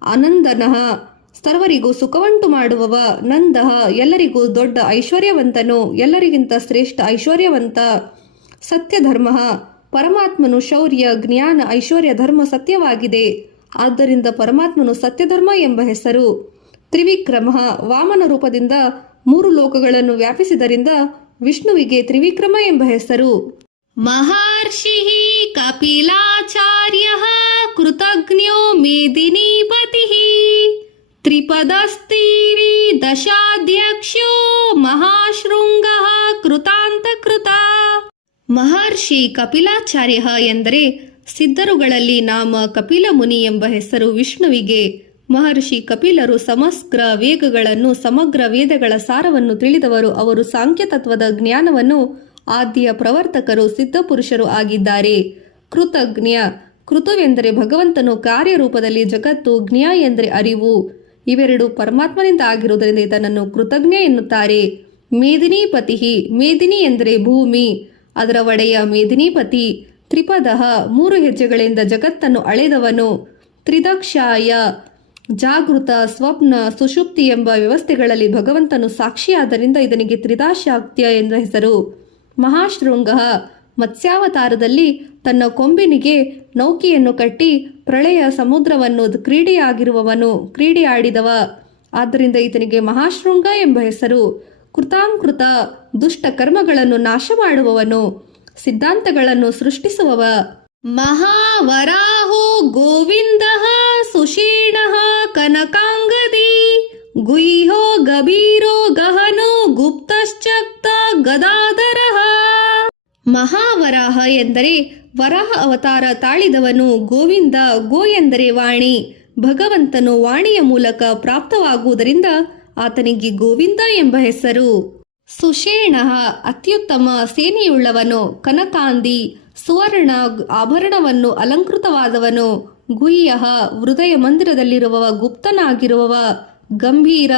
ಆನಂದನಃ ಸರ್ವರಿಗೂ ಸುಖವುಂಟು ಮಾಡುವವ. ನಂದಃ ಎಲ್ಲರಿಗೂ ದೊಡ್ಡ ಐಶ್ವರ್ಯವಂತನು. ಎಲ್ಲರಿಗಿಂತ ಶ್ರೇಷ್ಠ ಐಶ್ವರ್ಯವಂತ. ಸತ್ಯಧರ್ಮ ಪರಮಾತ್ಮನು ಶೌರ್ಯ, ಜ್ಞಾನ, ಐಶ್ವರ್ಯ, ಧರ್ಮ ಸತ್ಯವಾಗಿದೆ. ಆದ್ದರಿಂದ ಪರಮಾತ್ಮನು ಸತ್ಯಧರ್ಮ ಎಂಬ ಹೆಸರು. ತ್ರಿವಿಕ್ರಮ, ವಾಮನ ರೂಪದಿಂದ 3 ಲೋಕಗಳನ್ನು ವ್ಯಾಪಿಸಿದರಿಂದ ವಿಷ್ಣುವಿಗೆ ತ್ರಿವಿಕ್ರಮ ಎಂಬ ಹೆಸರು. ಮಹರ್ಷಿ ಕಪಿಲಾಚಾರ್ಯ ಕೃತಜ್ಞೋ ಮೇದಿನೀಪತಿ ತ್ರಿಪದಸ್ತೀರಿ ದಶಾಧ್ಯಕ್ಷೋ ಮಹಾಶೃಂಗ ಕೃತಾಂತಕೃತ. ಮಹರ್ಷಿ ಕಪಿಲಾಚಾರ್ಯ ಎಂದರೆ ಸಿದ್ಧರುಗಳಲ್ಲಿ ನಾಮ ಕಪಿಲ ಮುನಿ ಎಂಬ ಹೆಸರು ವಿಷ್ಣುವಿಗೆ. ಮಹರ್ಷಿ ಕಪಿಲರು ಸಮಗ್ರ ವೇದಗಳ ಸಾರವನ್ನು ತಿಳಿದವರು. ಅವರು ಸಾಂಖ್ಯ ತತ್ವದ ಜ್ಞಾನವನ್ನು ಆದ್ಯ ಪ್ರವರ್ತಕರು, ಸಿದ್ಧಪುರುಷರು ಆಗಿದ್ದಾರೆ. ಕೃತಜ್ಞ, ಕೃತವೆಂದರೆ ಭಗವಂತನು ಕಾರ್ಯರೂಪದಲ್ಲಿ ಜಗತ್ತು, ಜ್ಞ ಎಂದರೆ ಅರಿವು. ಇವೆರಡು ಪರಮಾತ್ಮನಿಂದ ಆಗಿರುವುದರಿಂದ ಇದನ್ನು ಕೃತಜ್ಞ ಎನ್ನುತ್ತಾರೆ. ಮೇದಿನೀಪತಿ, ಮೇದಿನಿ ಎಂದರೆ ಭೂಮಿ, ಅದರ ಒಡೆಯ ಮೇದಿನೀಪತಿ. ತ್ರಿಪದ, 3 ಹೆಜ್ಜೆಗಳಿಂದ ಜಗತ್ತನ್ನು ಅಳೆದವನು. ತ್ರಿದಕ್ಷಾಯ, ಜಾಗೃತ, ಸ್ವಪ್ನ, ಸುಷುಪ್ತಿ ಎಂಬ ವ್ಯವಸ್ಥೆಗಳಲ್ಲಿ ಭಗವಂತನು ಸಾಕ್ಷಿಯಾದ್ದರಿಂದ ಇದನಿಗೆ ತ್ರಿದಾಶಾಕ್ತ್ಯ ಎಂದ ಹೆಸರು. ಮಹಾಶೃಂಗ, ಮತ್ಸ್ಯಾವತಾರದಲ್ಲಿ ತನ್ನ ಕೊಂಬಿನಿಗೆ ನೌಕೆಯನ್ನು ಕಟ್ಟಿ ಪ್ರಳಯ ಸಮುದ್ರವನ್ನು ಕ್ರೀಡೆಯಾಡಿದವ. ಆದ್ದರಿಂದ ಈತನಿಗೆ ಮಹಾಶೃಂಗ ಎಂಬ ಹೆಸರು. ಕೃತಾಂಕೃತ, ದುಷ್ಟ ಕರ್ಮಗಳನ್ನು ನಾಶ ಮಾಡುವವನು, ಸಿದ್ಧಾಂತಗಳನ್ನು ಸೃಷ್ಟಿಸುವವ. ಮಹಾವರಾಹೋ ಗೋವಿಂದ ಸುಷೀಣ ಕನಕಾಂಗದಿ ಗುಹ್ಯೋ ಗಭೀರೋ ಗಹನೋ ಗುಪ್ತಶ್ಚಕ್ತ ಗದಾಧರ. ಮಹಾವರಾಹ ಎಂದರೆ ವರಾಹ ಅವತಾರ ತಾಳಿದವನು. ಗೋವಿಂದ, ಗೋ ಎಂದರೆ ವಾಣಿ. ಭಗವಂತನು ವಾಣಿಯ ಮೂಲಕ ಪ್ರಾಪ್ತವಾಗುವುದರಿಂದ ಆತನಿಗೆ ಗೋವಿಂದ ಎಂಬ ಹೆಸರು. ಸುಷೇಣ, ಅತ್ಯುತ್ತಮ ಸೇನೆಯುಳ್ಳವನು. ಕನಕಾಂದಿ, ಸುವರ್ಣ ಆಭರಣವನ್ನು ಅಲಂಕೃತವಾದವನು. ಗುಹ್ಯ, ಹೃದಯ ಮಂದಿರದಲ್ಲಿರುವವ, ಗುಪ್ತನಾಗಿರುವವ. ಗಂಭೀರ,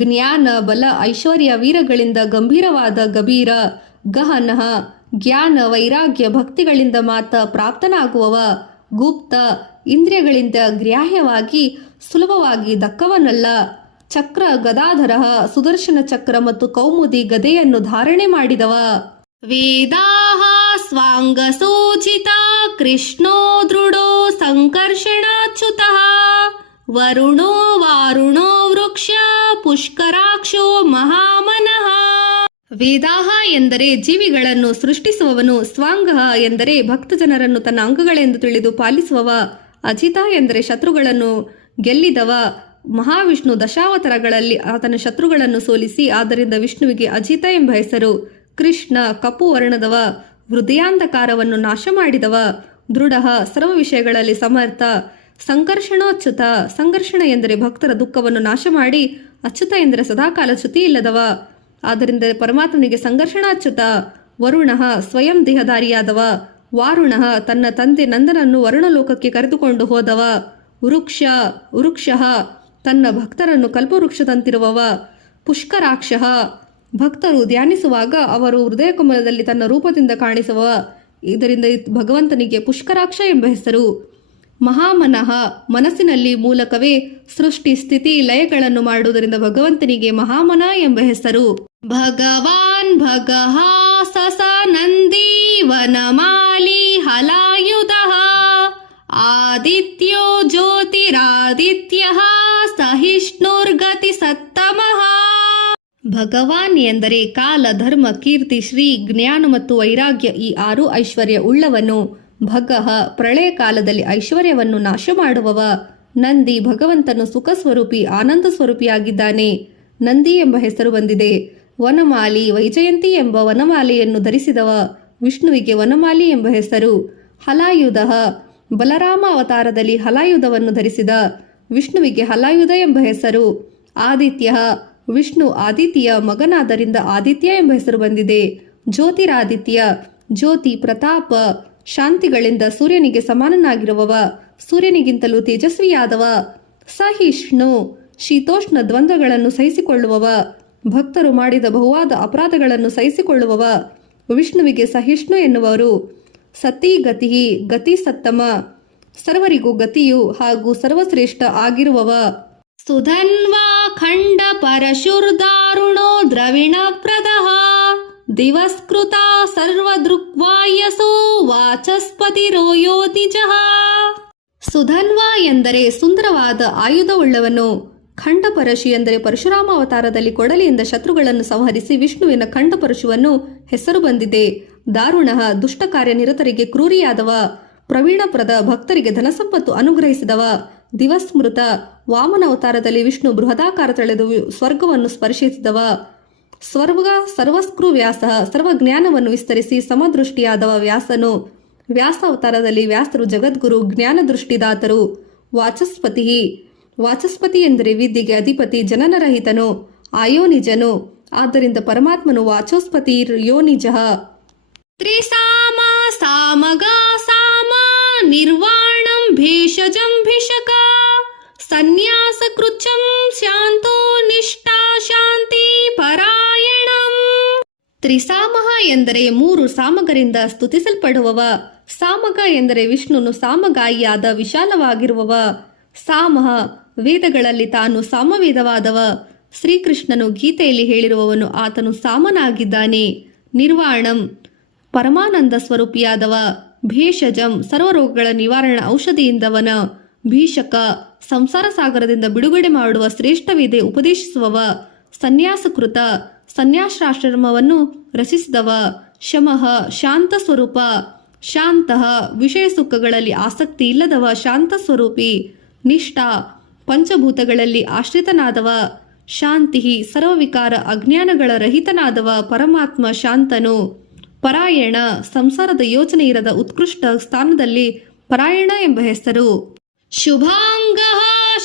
ಜ್ಞಾನ, ಬಲ, ಐಶ್ವರ್ಯ, ವೀರಗಳಿಂದ ಗಂಭೀರವಾದ ಗಭೀರ. ಗಹನ, ಜ್ಞಾನ, ವೈರಾಗ್ಯ, ಭಕ್ತಿಗಳಿಂದ ಮಾತ್ರ ಪ್ರಾಪ್ತನಾಗುವವ. ಗುಪ್ತ, ಇಂದ್ರಿಯಗಳಿಂದ ಗ್ರಾಹ್ಯವಾಗಿ ಸುಲಭವಾಗಿ ದಕ್ಕವನಲ್ಲ. ಚಕ್ರ, ಗದಾಧರ, ಸುದರ್ಶನ ಚಕ್ರ ಮತ್ತು ಕೌಮುದಿ ಗದೆಯನ್ನು ಧಾರಣೆ ಮಾಡಿದವ. ವೇದಾಹ ಸ್ವಾಂಗಸೂಚಿತ ಕೃಷ್ಣೋ ದೃಢೋ ಸಂಕರ್ಷಣಾಚ್ಯುತಃ ವರುಣೋ ವಾರುಣೋ ವೃಕ್ಷ ಪುಷ್ಕರಾಕ್ಷೋ ಮಹಾಮನಃ. ವೇದಾಹ ಎಂದರೆ ಜೀವಿಗಳನ್ನು ಸೃಷ್ಟಿಸುವವನು. ಸ್ವಾಂಗ ಎಂದರೆ ಭಕ್ತಜನರನ್ನು ತನ್ನ ಅಂಗಗಳೆಂದು ತಿಳಿದು ಪಾಲಿಸುವವ. ಅಜಿತ ಎಂದರೆ ಶತ್ರುಗಳನ್ನು ಗೆಲ್ಲಿದವ. ಮಹಾವಿಷ್ಣು ದಶಾವತಾರಗಳಲ್ಲಿ ಆತನ ಶತ್ರುಗಳನ್ನು ಸೋಲಿಸಿ, ಆದ್ದರಿಂದ ವಿಷ್ಣುವಿಗೆ ಅಜಿತ ಎಂಬ ಹೆಸರು. ಕೃಷ್ಣ, ಕಪ್ಪು ವರ್ಣದವ, ಹೃದಯಾಂಧಕಾರವನ್ನು ನಾಶ ಮಾಡಿದವ. ದೃಢ, ಸರ್ವ ವಿಷಯಗಳಲ್ಲಿ ಸಮರ್ಥ. ಸಂಕರ್ಷಣೋಚ್ಯುತ, ಸಂಘರ್ಷಣ ಎಂದರೆ ಭಕ್ತರ ದುಃಖವನ್ನು ನಾಶ ಮಾಡಿ, ಅಚ್ಯುತ ಎಂದರೆ ಸದಾಕಾಲ ಚ್ಯುತಿ ಇಲ್ಲದವ. ಆದ್ದರಿಂದ ಪರಮಾತ್ಮನಿಗೆ ಸಂಘರ್ಷಣಾಚ್ಯುತ. ವರುಣ, ಸ್ವಯಂ ದೇಹಧಾರಿಯಾದವ. ವಾರುಣ, ತನ್ನ ತಂದೆ ನಂದನನ್ನು ವರುಣಲೋಕಕ್ಕೆ ಕರೆದುಕೊಂಡು ಹೋದವ. ವೃಕ್ಷ, ತನ್ನ ಭಕ್ತರನ್ನು ಕಲ್ಪವೃಕ್ಷದಂತಿರುವವ. ಪುಷ್ಕರಾಕ್ಷ, ಭಕ್ತರು ಧ್ಯಾನಿಸುವಾಗ ಅವರು ಹೃದಯ ಕಮಲದಲ್ಲಿ ತನ್ನ ರೂಪದಿಂದ ಕಾಣಿಸುವ. ಇದರಿಂದ ಭಗವಂತನಿಗೆ ಪುಷ್ಕರಾಕ್ಷ ಎಂಬ ಹೆಸರು. ಮಹಾಮನಃ, ಮನಸ್ಸಿನಲ್ಲಿ ಮೂಲಕವೇ ಸೃಷ್ಟಿ, ಸ್ಥಿತಿ, ಲಯಗಳನ್ನು ಮಾಡುವುದರಿಂದ ಭಗವಂತನಿಗೆ ಮಹಾಮನ ಎಂಬ ಹೆಸರು. ಭಗವಾನ್ ಭಗಃ ಸಸನಂದಿ ವನಮಾಲಿ ಹಲಾಯುಧಃ ಆದಿತ್ಯೋ ಜ್ಯೋತಿರಾದಿತ್ಯಃ ಸಹಿಷ್ಣುರ್ಗತಿ ಸತ್ತಮಃ. ಭಗವಾನ್ ಎಂದರೆ ಕಾಲ, ಧರ್ಮ, ಕೀರ್ತಿ, ಶ್ರೀ, ಜ್ಞಾನ ಮತ್ತು ವೈರಾಗ್ಯ ಈ 6 ಐಶ್ವರ್ಯ ಉಳ್ಳವನು. ಭಗಃ, ಪ್ರಳಯ ಕಾಲದಲ್ಲಿ ಐಶ್ವರ್ಯವನ್ನು ನಾಶ ಮಾಡುವವ. ನಂದಿ, ಭಗವಂತನು ಸುಖ ಸ್ವರೂಪಿ, ಆನಂದ ಸ್ವರೂಪಿಯಾಗಿದ್ದಾನೆ. ನಂದಿ ಎಂಬ ಹೆಸರು ಬಂದಿದೆ. ವನಮಾಲಿ, ವೈಜಯಂತಿ ಎಂಬ ವನಮಾಲೆಯನ್ನು ಧರಿಸಿದವ. ವಿಷ್ಣುವಿಗೆ ವನಮಾಲಿ ಎಂಬ ಹೆಸರು. ಹಲಾಯುಧ, ಬಲರಾಮ ಅವತಾರದಲ್ಲಿ ಹಲಾಯುಧವನ್ನು ಧರಿಸಿದ. ವಿಷ್ಣುವಿಗೆ ಹಲಾಯುಧ ಎಂಬ ಹೆಸರು. ಆದಿತ್ಯ, ವಿಷ್ಣು ಆದಿತ್ಯ ಮಗನಾದ್ದರಿಂದ ಆದಿತ್ಯ ಎಂಬ ಹೆಸರು ಬಂದಿದೆ. ಜ್ಯೋತಿರಾದಿತ್ಯ, ಜ್ಯೋತಿ, ಪ್ರತಾಪ, ಶಾಂತಿಗಳಿಂದ ಸೂರ್ಯನಿಗೆ ಸಮಾನನಾಗಿರುವವ, ಸೂರ್ಯನಿಗಿಂತಲೂ ತೇಜಸ್ವಿಯಾದವ. ಸಹಿಷ್ಣು, ಶೀತೋಷ್ಣ ದ್ವಂದ್ವಗಳನ್ನು ಸಹಿಸಿಕೊಳ್ಳುವವ, ಭಕ್ತರು ಮಾಡಿದ ಬಹುವಾದ ಅಪರಾಧಗಳನ್ನು ಸಹಿಸಿಕೊಳ್ಳುವವ. ವಿಷ್ಣುವಿಗೆ ಸಹಿಷ್ಣು ಎನ್ನುವರು. ಸತಿ ಗತಿ, ಗತಿ ಸತ್ತಮ, ಸರ್ವರಿಗೂ ಗತಿಯು ಹಾಗೂ ಸರ್ವಶ್ರೇಷ್ಠ ಆಗಿರುವವ. ಸುಧನ್ವಾ ಖಂಡ ಪರಶುರ್ದಾರುಣೋ ದ್ರವಿಣ ಪ್ರದಃ ದಿವಸ್ಕೃತ ಸರ್ವದೃಗ್ವಾಯಸೋ ವಾಚಸ್ಪತಿರೋಯೋ ನಿಜಃ. ಸುಧನ್ವ ಎಂದರೆ ಸುಂದರವಾದ ಆಯುಧವುಳ್ಳವನು. ಖಂಡಪರಶು ಎಂದರೆ ಪರಶುರಾಮ ಅವತಾರದಲ್ಲಿ ಕೊಡಲಿಯಿಂದ ಶತ್ರುಗಳನ್ನು ಸಂಹರಿಸಿ ವಿಷ್ಣುವಿನ ಖಂಡಪರಶುವನ್ನು ಹೆಸರು ಬಂದಿದೆ. ದಾರುಣ ದುಷ್ಟ ಕಾರ್ಯನಿರತರಿಗೆ ಕ್ರೂರಿಯಾದವ, ಪ್ರವೀಣಪ್ರದ ಭಕ್ತರಿಗೆ ಧನಸಂಪತ್ತು ಅನುಗ್ರಹಿಸಿದವ. ದಿವಸ್ಮೃತ ವಾಮನ ಅವತಾರದಲ್ಲಿ ವಿಷ್ಣು ಬೃಹದಾಕಾರ ತಳೆದು ಸ್ವರ್ಗವನ್ನು ಸ್ಪರ್ಶಿಸಿದವ. ಸರ್ವಸ್ಕೃ ವ್ಯಾಸ ಸರ್ವಜ್ಞಾನವನ್ನು ವಿಸ್ತರಿಸಿ ಸಮದೃಷ್ಟಿಯಾದವ ವ್ಯಾಸನು. ವ್ಯಾಸ ಅವತಾರದಲ್ಲಿ ವ್ಯಾಸರು ಜಗದ್ಗುರು ಜ್ಞಾನದೃಷ್ಟಿದಾತರು. ವಾಚಸ್ಪತಿ ಎಂದರೆ ವಿದ್ಯೆಗೆ ಅಧಿಪತಿ, ಜನನರಹಿತನು, ಆಯೋನಿಜನು. ಆದ್ದರಿಂದ ಪರಮಾತ್ಮನು ವಾಚಸ್ಪತಿ ಯೋನಿಜಃ. ತ್ರಿಸಾಮ ಸಾಮಗ ಸಾಮ ನಿರ್ವಾಣಂ ಭೇಷಜಂ ಭಿಷಕ ಸನ್ಯಾಸ ಕೃಚ್ಛಂ ಶಾಂತೋ ನಿಷ್ಠಾ ಶಾಂತಿ ಪರಾಯಣಂ. ತ್ರಿಸಾಮಃ ಎಂದರೆ 3 ಸಾಮಗರಿಂದ ಸ್ತುತಿಸಲ್ಪಡುವವ. ಸಾಮಗ ಎಂದರೆ ವಿಷ್ಣುನು ಸಾಮಗಾಯಿಯಾದ ವಿಶಾಲವಾಗಿರುವವ. ಸಾಮಃ ವೇದಗಳಲ್ಲಿ ತಾನು ಸಾಮವೇದವಾದವ. ಶ್ರೀಕೃಷ್ಣನು ಗೀತೆಯಲ್ಲಿ ಹೇಳಿರುವವನು ಆತನು ಸಾಮನಾಗಿದ್ದಾನೆ. ನಿರ್ವಾಣಂ ಪರಮಾನಂದ ಸ್ವರೂಪಿಯಾದವ. ಭೇಷಜಂ ಸರ್ವರೋಗಗಳ ನಿವಾರಣಾ ಔಷಧಿಯಿಂದವನ. ಭೀಷಕ ಸಂಸಾರ ಸಾಗರದಿಂದ ಬಿಡುಗಡೆ ಮಾಡುವ ಶ್ರೇಷ್ಠ ವಿದ್ಯೆ ಉಪದೇಶಿಸುವವ. ಸನ್ಯಾಸಕೃತ ಸನ್ಯಾಸಾಶ್ರಮವನ್ನು ರಚಿಸಿದವ. ಶಮಃ ಶಾಂತ ಸ್ವರೂಪ. ಶಾಂತಃ ವಿಷಯ ಸುಖಗಳಲ್ಲಿ ಆಸಕ್ತಿ ಇಲ್ಲದವ, ಶಾಂತ ಸ್ವರೂಪಿ. ನಿಷ್ಠಾ ಪಂಚಭೂತಗಳಲ್ಲಿ ಆಶ್ರಿತನಾದವ. ಶಾಂತಿ ಸರ್ವವಿಕಾರ ಅಜ್ಞಾನಗಳ ರಹಿತನಾದವ ಪರಮಾತ್ಮ ಶಾಂತನು. ಪರಾಯಣ ಸಂಸಾರದ ಯೋಚನೆ ಇರದ ಉತ್ಕೃಷ್ಟ ಸ್ಥಾನದಲ್ಲಿ ಪರಾಯಣ ಎಂಬ ಹೆಸರು. ಶುಭಾಂಗ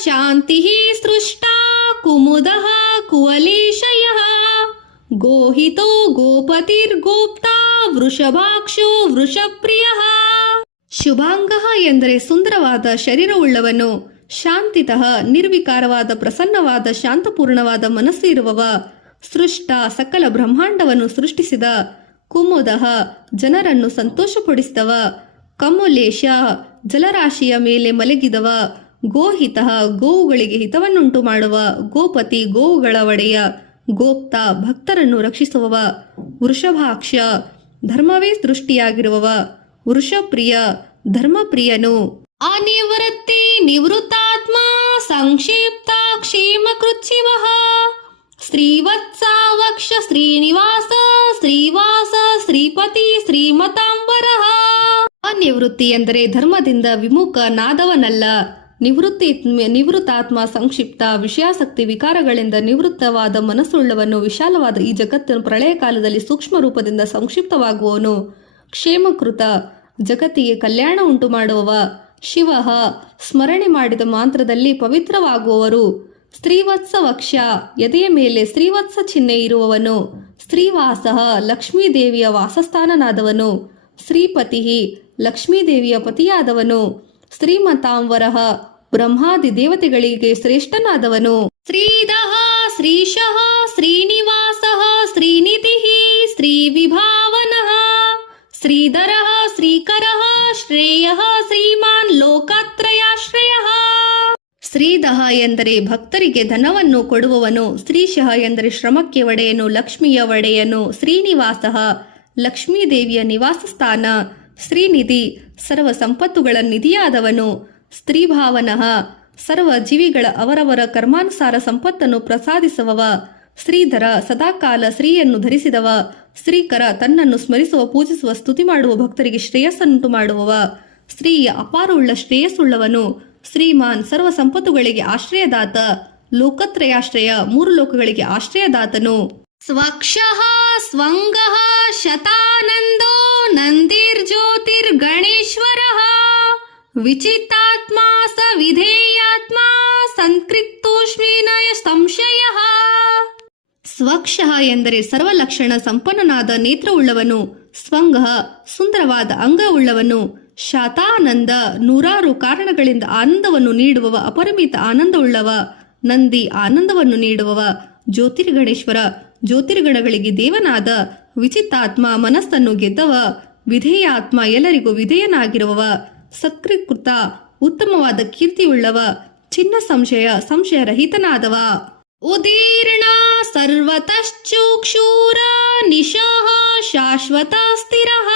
ಶಾಂತಿ ಸೃಷ್ಟಾ ಕುಮುದಃ ಕುವಲೇಶಯಃ ಗೋಹಿತೋ ಗೋಪತಿರ್ಗೋಪ್ತಾ ವೃಷಭಾಕ್ಷೋ ವೃಷಪ್ರಿಯಃ. ಶುಭಾಂಗ ಎಂದರೆ ಸುಂದರವಾದ ಶರೀರವುಳ್ಳವನು. ಶಾಂತಿತಃ ನಿರ್ವಿಕಾರವಾದ ಪ್ರಸನ್ನವಾದ ಶಾಂತಪೂರ್ಣವಾದ ಮನಸ್ಸು ಇರುವವ. ಸೃಷ್ಟ ಸಕಲ ಬ್ರಹ್ಮಾಂಡವನ್ನು ಸೃಷ್ಟಿಸಿದ. ಕುಮುದಃ ಜನರನ್ನು ಸಂತೋಷಪಡಿಸಿದವ. ಕಮಲೇಶ ಜಲರಾಶಿಯ ಮೇಲೆ ಮಲಗಿದವ. ಗೋಹಿತಃ ಗೋವುಗಳಿಗೆ ಹಿತವನ್ನುಂಟು ಮಾಡುವ. ಗೋಪತಿ ಗೋವುಗಳ ಒಡೆಯ. ಗೋಪ್ತ ಭಕ್ತರನ್ನು ರಕ್ಷಿಸುವವ. ವೃಷಭಾಕ್ಷ ಧರ್ಮವೇ ದೃಷ್ಟಿಯಾಗಿರುವವ. ವೃಷಪ್ರಿಯ ಧರ್ಮಪ್ರಿಯನು. ಅನಿವೃತ್ತಿ ನಿವೃತ್ತಾತ್ಮ ಸಂಕ್ಷಿಪ್ತ ಕ್ಷೇಮಕೃಚ್ಛಿವಃ ಶ್ರೀವತ್ಸಾವಕ್ಷ ಶ್ರೀನಿವಾಸ ಶ್ರೀವಾಸ ಶ್ರೀಪತಿ ಶ್ರೀಮತಾಂಬರಃ. ಅನಿವೃತ್ತಿ ಎಂದರೆ ಧರ್ಮದಿಂದ ವಿಮುಖನಾದವನಲ್ಲ. ನಿವೃತ್ತಾತ್ಮ ಸಂಕ್ಷಿಪ್ತ ವಿಷಯಾಸಕ್ತಿ ವಿಕಾರಗಳಿಂದ ನಿವೃತ್ತವಾದ ಮನಸ್ಸುಳ್ಳವನು. ವಿಶಾಲವಾದ ಈ ಜಗತ್ತನ್ನು ಪ್ರಳಯ ಕಾಲದಲ್ಲಿ ಸೂಕ್ಷ್ಮ ರೂಪದಿಂದ ಸಂಕ್ಷಿಪ್ತವಾಗುವವನು. ಕ್ಷೇಮಕೃತ ಜಗತ್ತಿಗೆ ಕಲ್ಯಾಣ ಉಂಟು ಮಾಡುವವ. ಶಿವ ಸ್ಮರಣೆ ಮಾಡಿದ ಮಾತ್ರದಲ್ಲಿ ಪವಿತ್ರವಾಗುವವರು. ಶ್ರೀವತ್ಸ ವಕ್ಷ ಎದೆಯ ಮೇಲೆ ಶ್ರೀವತ್ಸ ಚಿಹ್ನೆ ಇರುವವನು. ಶ್ರೀವಾಸ ಲಕ್ಷ್ಮೀದೇವಿಯ ವಾಸಸ್ಥಾನನಾದವನು. ಶ್ರೀಪತಿ ಲಕ್ಷ್ಮೀದೇವಿಯ ಪತಿಯಾದವನು. ಶ್ರೀಮತಾಂವರಃ ಬ್ರಹ್ಮಾದಿ ದೇವತೆಗಳಿಗೆ ಶ್ರೇಷ್ಠನಾದವನು. ಶ್ರೀಧಃ ಶ್ರೀಶಃ ಶ್ರೀನಿವಾಸಃ ಶ್ರೀನಿಧಿಃ ಶ್ರೀವಿಭಾವನಃ ಶ್ರೀಧರಃ ಶ್ರೀಕರಃ ಶ್ರೇಯಃ ಶ್ರೀಮಾನ್ ಲೋಕತ್ರಯಾಶ್ರಯಃ. ಶ್ರೀಧಃ ಎಂದರೆ ಭಕ್ತರಿಗೆ ಧನವನ್ನು ಕೊಡುವವನು. ಶ್ರೀಶಃ ಎಂದರೆ ಶ್ರಮಕ್ಕೆ ಒಡೆಯನು, ಲಕ್ಷ್ಮಿಯ ಒಡೆಯನು. ಶ್ರೀನಿವಾಸಃ ಲಕ್ಷ್ಮೀದೇವಿಯ ನಿವಾಸ ಸ್ಥಾನ. ಶ್ರೀನಿಧಿ ಸರ್ವ ಸಂಪತ್ತುಗಳ ನಿಧಿಯಾದವನು. ಸ್ತ್ರೀಭಾವನಃ ಸರ್ವ ಜೀವಿಗಳ ಅವರವರ ಕರ್ಮಾನುಸಾರ ಸಂಪತ್ತನ್ನು ಪ್ರಸಾದಿಸುವವ. ಶ್ರೀಧರ ಸದಾಕಾಲ ಶ್ರೀಯನ್ನು ಧರಿಸಿದವ. ಶ್ರೀಕರ ತನ್ನನ್ನು ಸ್ಮರಿಸುವ ಪೂಜಿಸುವ ಸ್ತುತಿ ಮಾಡುವ ಭಕ್ತರಿಗೆ ಶ್ರೇಯಸ್ಸನ್ನುಂಟು ಮಾಡುವವ. ಶ್ರೀಯ ಅಪಾರವುಳ್ಳ ಶ್ರೇಯಸ್ಸುಳ್ಳವನು. ಶ್ರೀಮಾನ್ ಸರ್ವ ಸಂಪತ್ತುಗಳಿಗೆ ಆಶ್ರಯದಾತ. ಲೋಕತ್ರಯಾಶ್ರಯ 3 ಲೋಕಗಳಿಗೆ ಆಶ್ರಯದಾತನು. ಸ್ವಕ್ಷಃ ಸ್ವಂಗಃ ಶತಾನಂದೋ ನಂದಿರ್ಜ್ಯೋತಿರ್ಗಣೇಶ್ವರಃ ವಿಚಿತ್ತಾತ್ಮ ಸ ವಿಧೇಯಾತ್ಮ ಸಂಕೃಕ್ತೋಷ್ಮೇನಯ ಸಂಶಯಃ. ಸ್ವಕ್ಷಃ ಎಂದರೆ ಸರ್ವಲಕ್ಷಣ ಸಂಪನ್ನನಾದ ನೇತ್ರವುಳ್ಳವನು. ಸ್ವಂಗ ಸುಂದರವಾದ ಅಂಗವುಳ್ಳವನು. ಶತಾನಂದ 100 ಕಾರಣಗಳಿಂದ ಆನಂದವನ್ನು ನೀಡುವವ, ಅಪರಿಮಿತ ಆನಂದವುಳ್ಳವ. ನಂದಿ ಆನಂದವನ್ನು ನೀಡುವವ. ಜ್ಯೋತಿರ್ಗಣೇಶ್ವರ ಜ್ಯೋತಿರ್ಗಣಗಳಿಗೆ ದೇವನಾದ. ವಿಚಿತ್ತಾತ್ಮ ಮನಸ್ಸನ್ನು ಗೆದ್ದವ. ವಿಧೇಯಾತ್ಮ ಎಲ್ಲರಿಗೂ ವಿಧೇಯನಾಗಿರುವವ. ಸತ್ಕೃತ ಉತ್ತಮವಾದ ಕೀರ್ತಿಯುಳ್ಳವ. ಚಿನ್ನ ಸಂಶಯರಹಿತನಾದವ. ಉದೀರ್ಣ ಸರ್ವತಶ್ಚೂಕ್ಷೂರ ನಿಶಃ ಶಾಶ್ವತ ಸ್ಥಿರಃ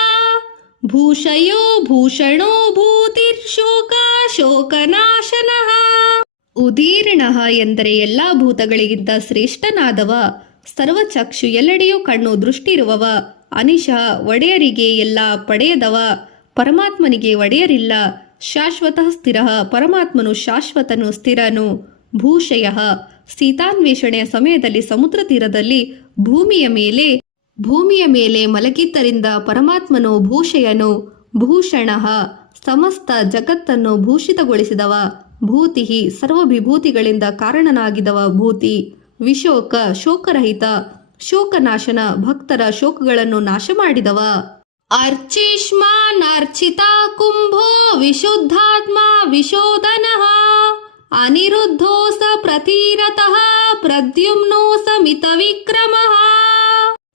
ಭೂಷಯೋ ಭೂಷಣೋ ಭೂತಿರ್ಶೋಕ ಶೋಕನಾಶನಃ. ಉದೀರ್ಣ ಎಂದರೆ ಎಲ್ಲಾ ಭೂತಗಳಿಗಿಂತ ಶ್ರೇಷ್ಠನಾದವ, ಸರ್ವಚಕ್ಷು ಎಲ್ಲೆಡೆಯೂ ಕಣ್ಣು ದೃಷ್ಟಿರುವವ, ಅನಿಶಃ ಒಡೆಯರಿಗೆ ಎಲ್ಲ ಪಡೆಯದವ, ಪರಮಾತ್ಮನಿಗೆ ಒಡೆಯರಿಲ್ಲ, ಶಾಶ್ವತ ಸ್ಥಿರ ಪರಮಾತ್ಮನು ಶಾಶ್ವತನು ಸ್ಥಿರನು, ಭೂಷಯ ಸೀತಾನ್ವೇಷಣೆಯ ಸಮಯದಲ್ಲಿ ಸಮುದ್ರ ತೀರದಲ್ಲಿ ಭೂಮಿಯ ಮೇಲೆ ಮಲಗಿದ್ದರಿಂದ ಪರಮಾತ್ಮನು ಭೂಷಯನು, ಭೂಷಣ ಸಮಸ್ತ ಜಗತ್ತನ್ನು ಭೂಷಿತಗೊಳಿಸಿದವ, ಭೂತಿ ಸರ್ವವಿಭೂತಿಗಳಿಂದ ಕಾರಣನಾಗಿದವ ಭೂತಿ, ವಿಶೋಕ ಶೋಕರಹಿತ, ಶೋಕನಾಶನ ಭಕ್ತರ ಶೋಕಗಳನ್ನು ನಾಶ ಮಾಡಿದವ. ಅರ್ಚಿಷ್ಮಾನರ್ಚಿತ ಕುಂಭೋ ವಿಶುದ್ಧಾತ್ಮ ವಿಶೋಧನಃ ಅನಿರುದ್ಧೋಸ ಪ್ರತೀರತಃ ಪ್ರದ್ಯುಮ್ನೋಸ ಮಿತ ವಿಕ್ರಮಃ.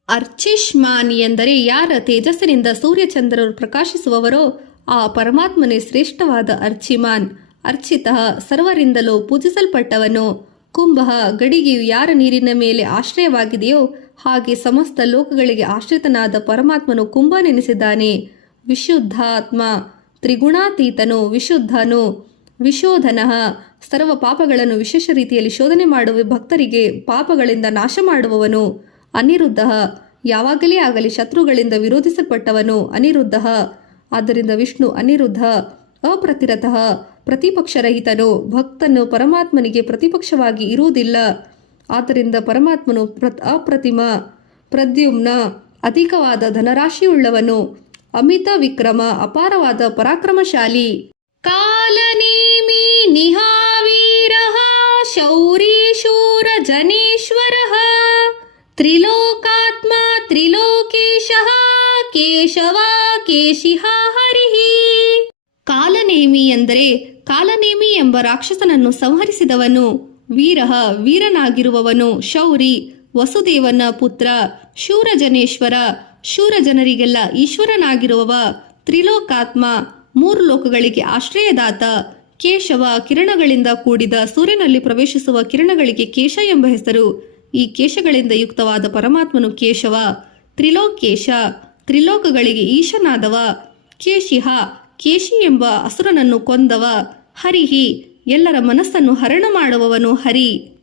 ಅರ್ಚಿಷ್ಮಾನ್ ಎಂದರೆ ಯಾರ ತೇಜಸ್ಸಿನಿಂದ ಸೂರ್ಯಚಂದ್ರರು ಪ್ರಕಾಶಿಸುವವರೋ ಆ ಪರಮಾತ್ಮನೇ ಶ್ರೇಷ್ಠವಾದ ಅರ್ಚಿಮಾನ್. ಅರ್ಚಿತ ಸರ್ವರಿಂದಲೂ ಪೂಜಿಸಲ್ಪಟ್ಟವನು. ಕುಂಭ ಗಡಿಗೆಯು ಯಾರ ನೀರಿನ ಮೇಲೆ ಆಶ್ರಯವಾಗಿದೆಯೋ ಹಾಗೆ ಸಮಸ್ತ ಲೋಕಗಳಿಗೆ ಆಶ್ರಿತನಾದ ಪರಮಾತ್ಮನು ಕುಂಭ ನೆನೆಸಿದ್ದಾನೆ. ವಿಶುದ್ಧಾತ್ಮ ತ್ರಿಗುಣಾತೀತನು, ವಿಶುದ್ಧನು, ವಿಶೋಧನ ಸರ್ವ ಪಾಪಗಳನ್ನು ವಿಶೇಷ ರೀತಿಯಲ್ಲಿ ಶೋಧನೆ ಮಾಡುವ ಭಕ್ತರಿಗೆ ಪಾಪಗಳಿಂದ ನಾಶ ಮಾಡುವವನು. ಅನಿರುದ್ಧ ಯಾವಾಗಲೇ ಆಗಲಿ ಶತ್ರುಗಳಿಂದ ವಿರೋಧಿಸಲ್ಪಟ್ಟವನು ಅನಿರುದ್ಧ. ಆದ್ದರಿಂದ ವಿಷ್ಣು ಅನಿರುದ್ಧ. ಅಪ್ರತಿರತಃ ಪ್ರತಿಪಕ್ಷರಹಿತನು, ಭಕ್ತನು ಪರಮಾತ್ಮನಿಗೆ ಪ್ರತಿಪಕ್ಷವಾಗಿ ಇರುವುದಿಲ್ಲ. ಆದ್ದರಿಂದ ಪರಮಾತ್ಮನು ಅಪ್ರತಿಮ. ಪ್ರದ್ಯುಮ್ನ ಅಧಿಕವಾದ ಧನರಾಶಿಯುಳ್ಳವನು. ಅಮಿತ ವಿಕ್ರಮ ಅಪಾರವಾದ ಪರಾಕ್ರಮಶಾಲಿ. ಕಾಲನೇಮಿ ನಿಹಾವೀರಃ ಶೌರಿ ಶೂರ ಜನೇಶ್ವರಃ ತ್ರಿಲೋಕಾತ್ಮ ತ್ರಿಲೋಕೇಶಃ ಕೇಶವ ಕೇಶಿಹ ಹರಿಃ. ಕಾಲನೇಮಿ ಎಂದರೆ ಕಾಲನೇಮಿ ಎಂಬ ರಾಕ್ಷಸನನ್ನು ಸಂಹರಿಸಿದವನು. ವೀರಃ ವೀರನಾಗಿರುವವನು. ಶೌರಿ ವಸುದೇವನ ಪುತ್ರ. ಶೂರಜನೇಶ್ವರ ಶೂರಜನರಿಗೆಲ್ಲ ಈಶ್ವರನಾಗಿರುವವ. ತ್ರಿಲೋಕಾತ್ಮ ಮೂರು ಲೋಕಗಳಿಗೆ ಆಶ್ರಯದಾತ. ಕೇಶವ ಕಿರಣಗಳಿಂದ ಕೂಡಿದ ಸೂರ್ಯನಲ್ಲಿ ಪ್ರವೇಶಿಸುವ ಕಿರಣಗಳಿಗೆ ಕೇಶ ಎಂಬ ಹೆಸರು. ಈ ಕೇಶಗಳಿಂದ ಯುಕ್ತವಾದ ಪರಮಾತ್ಮನು ಕೇಶವ. ತ್ರಿಲೋಕೇಶ ತ್ರಿಲೋಕಗಳಿಗೆ ಈಶನಾದವ. ಕೇಶಿಹ ಕೇಶಿ ಎಂಬ ಅಸುರನನ್ನು ಕೊಂದವ. ಹರಿಹಿ ಎಲ್ಲರ ಮನಸ್ಸನ್ನು ಹರಣ ಮಾಡುವವನು ಹರಿ.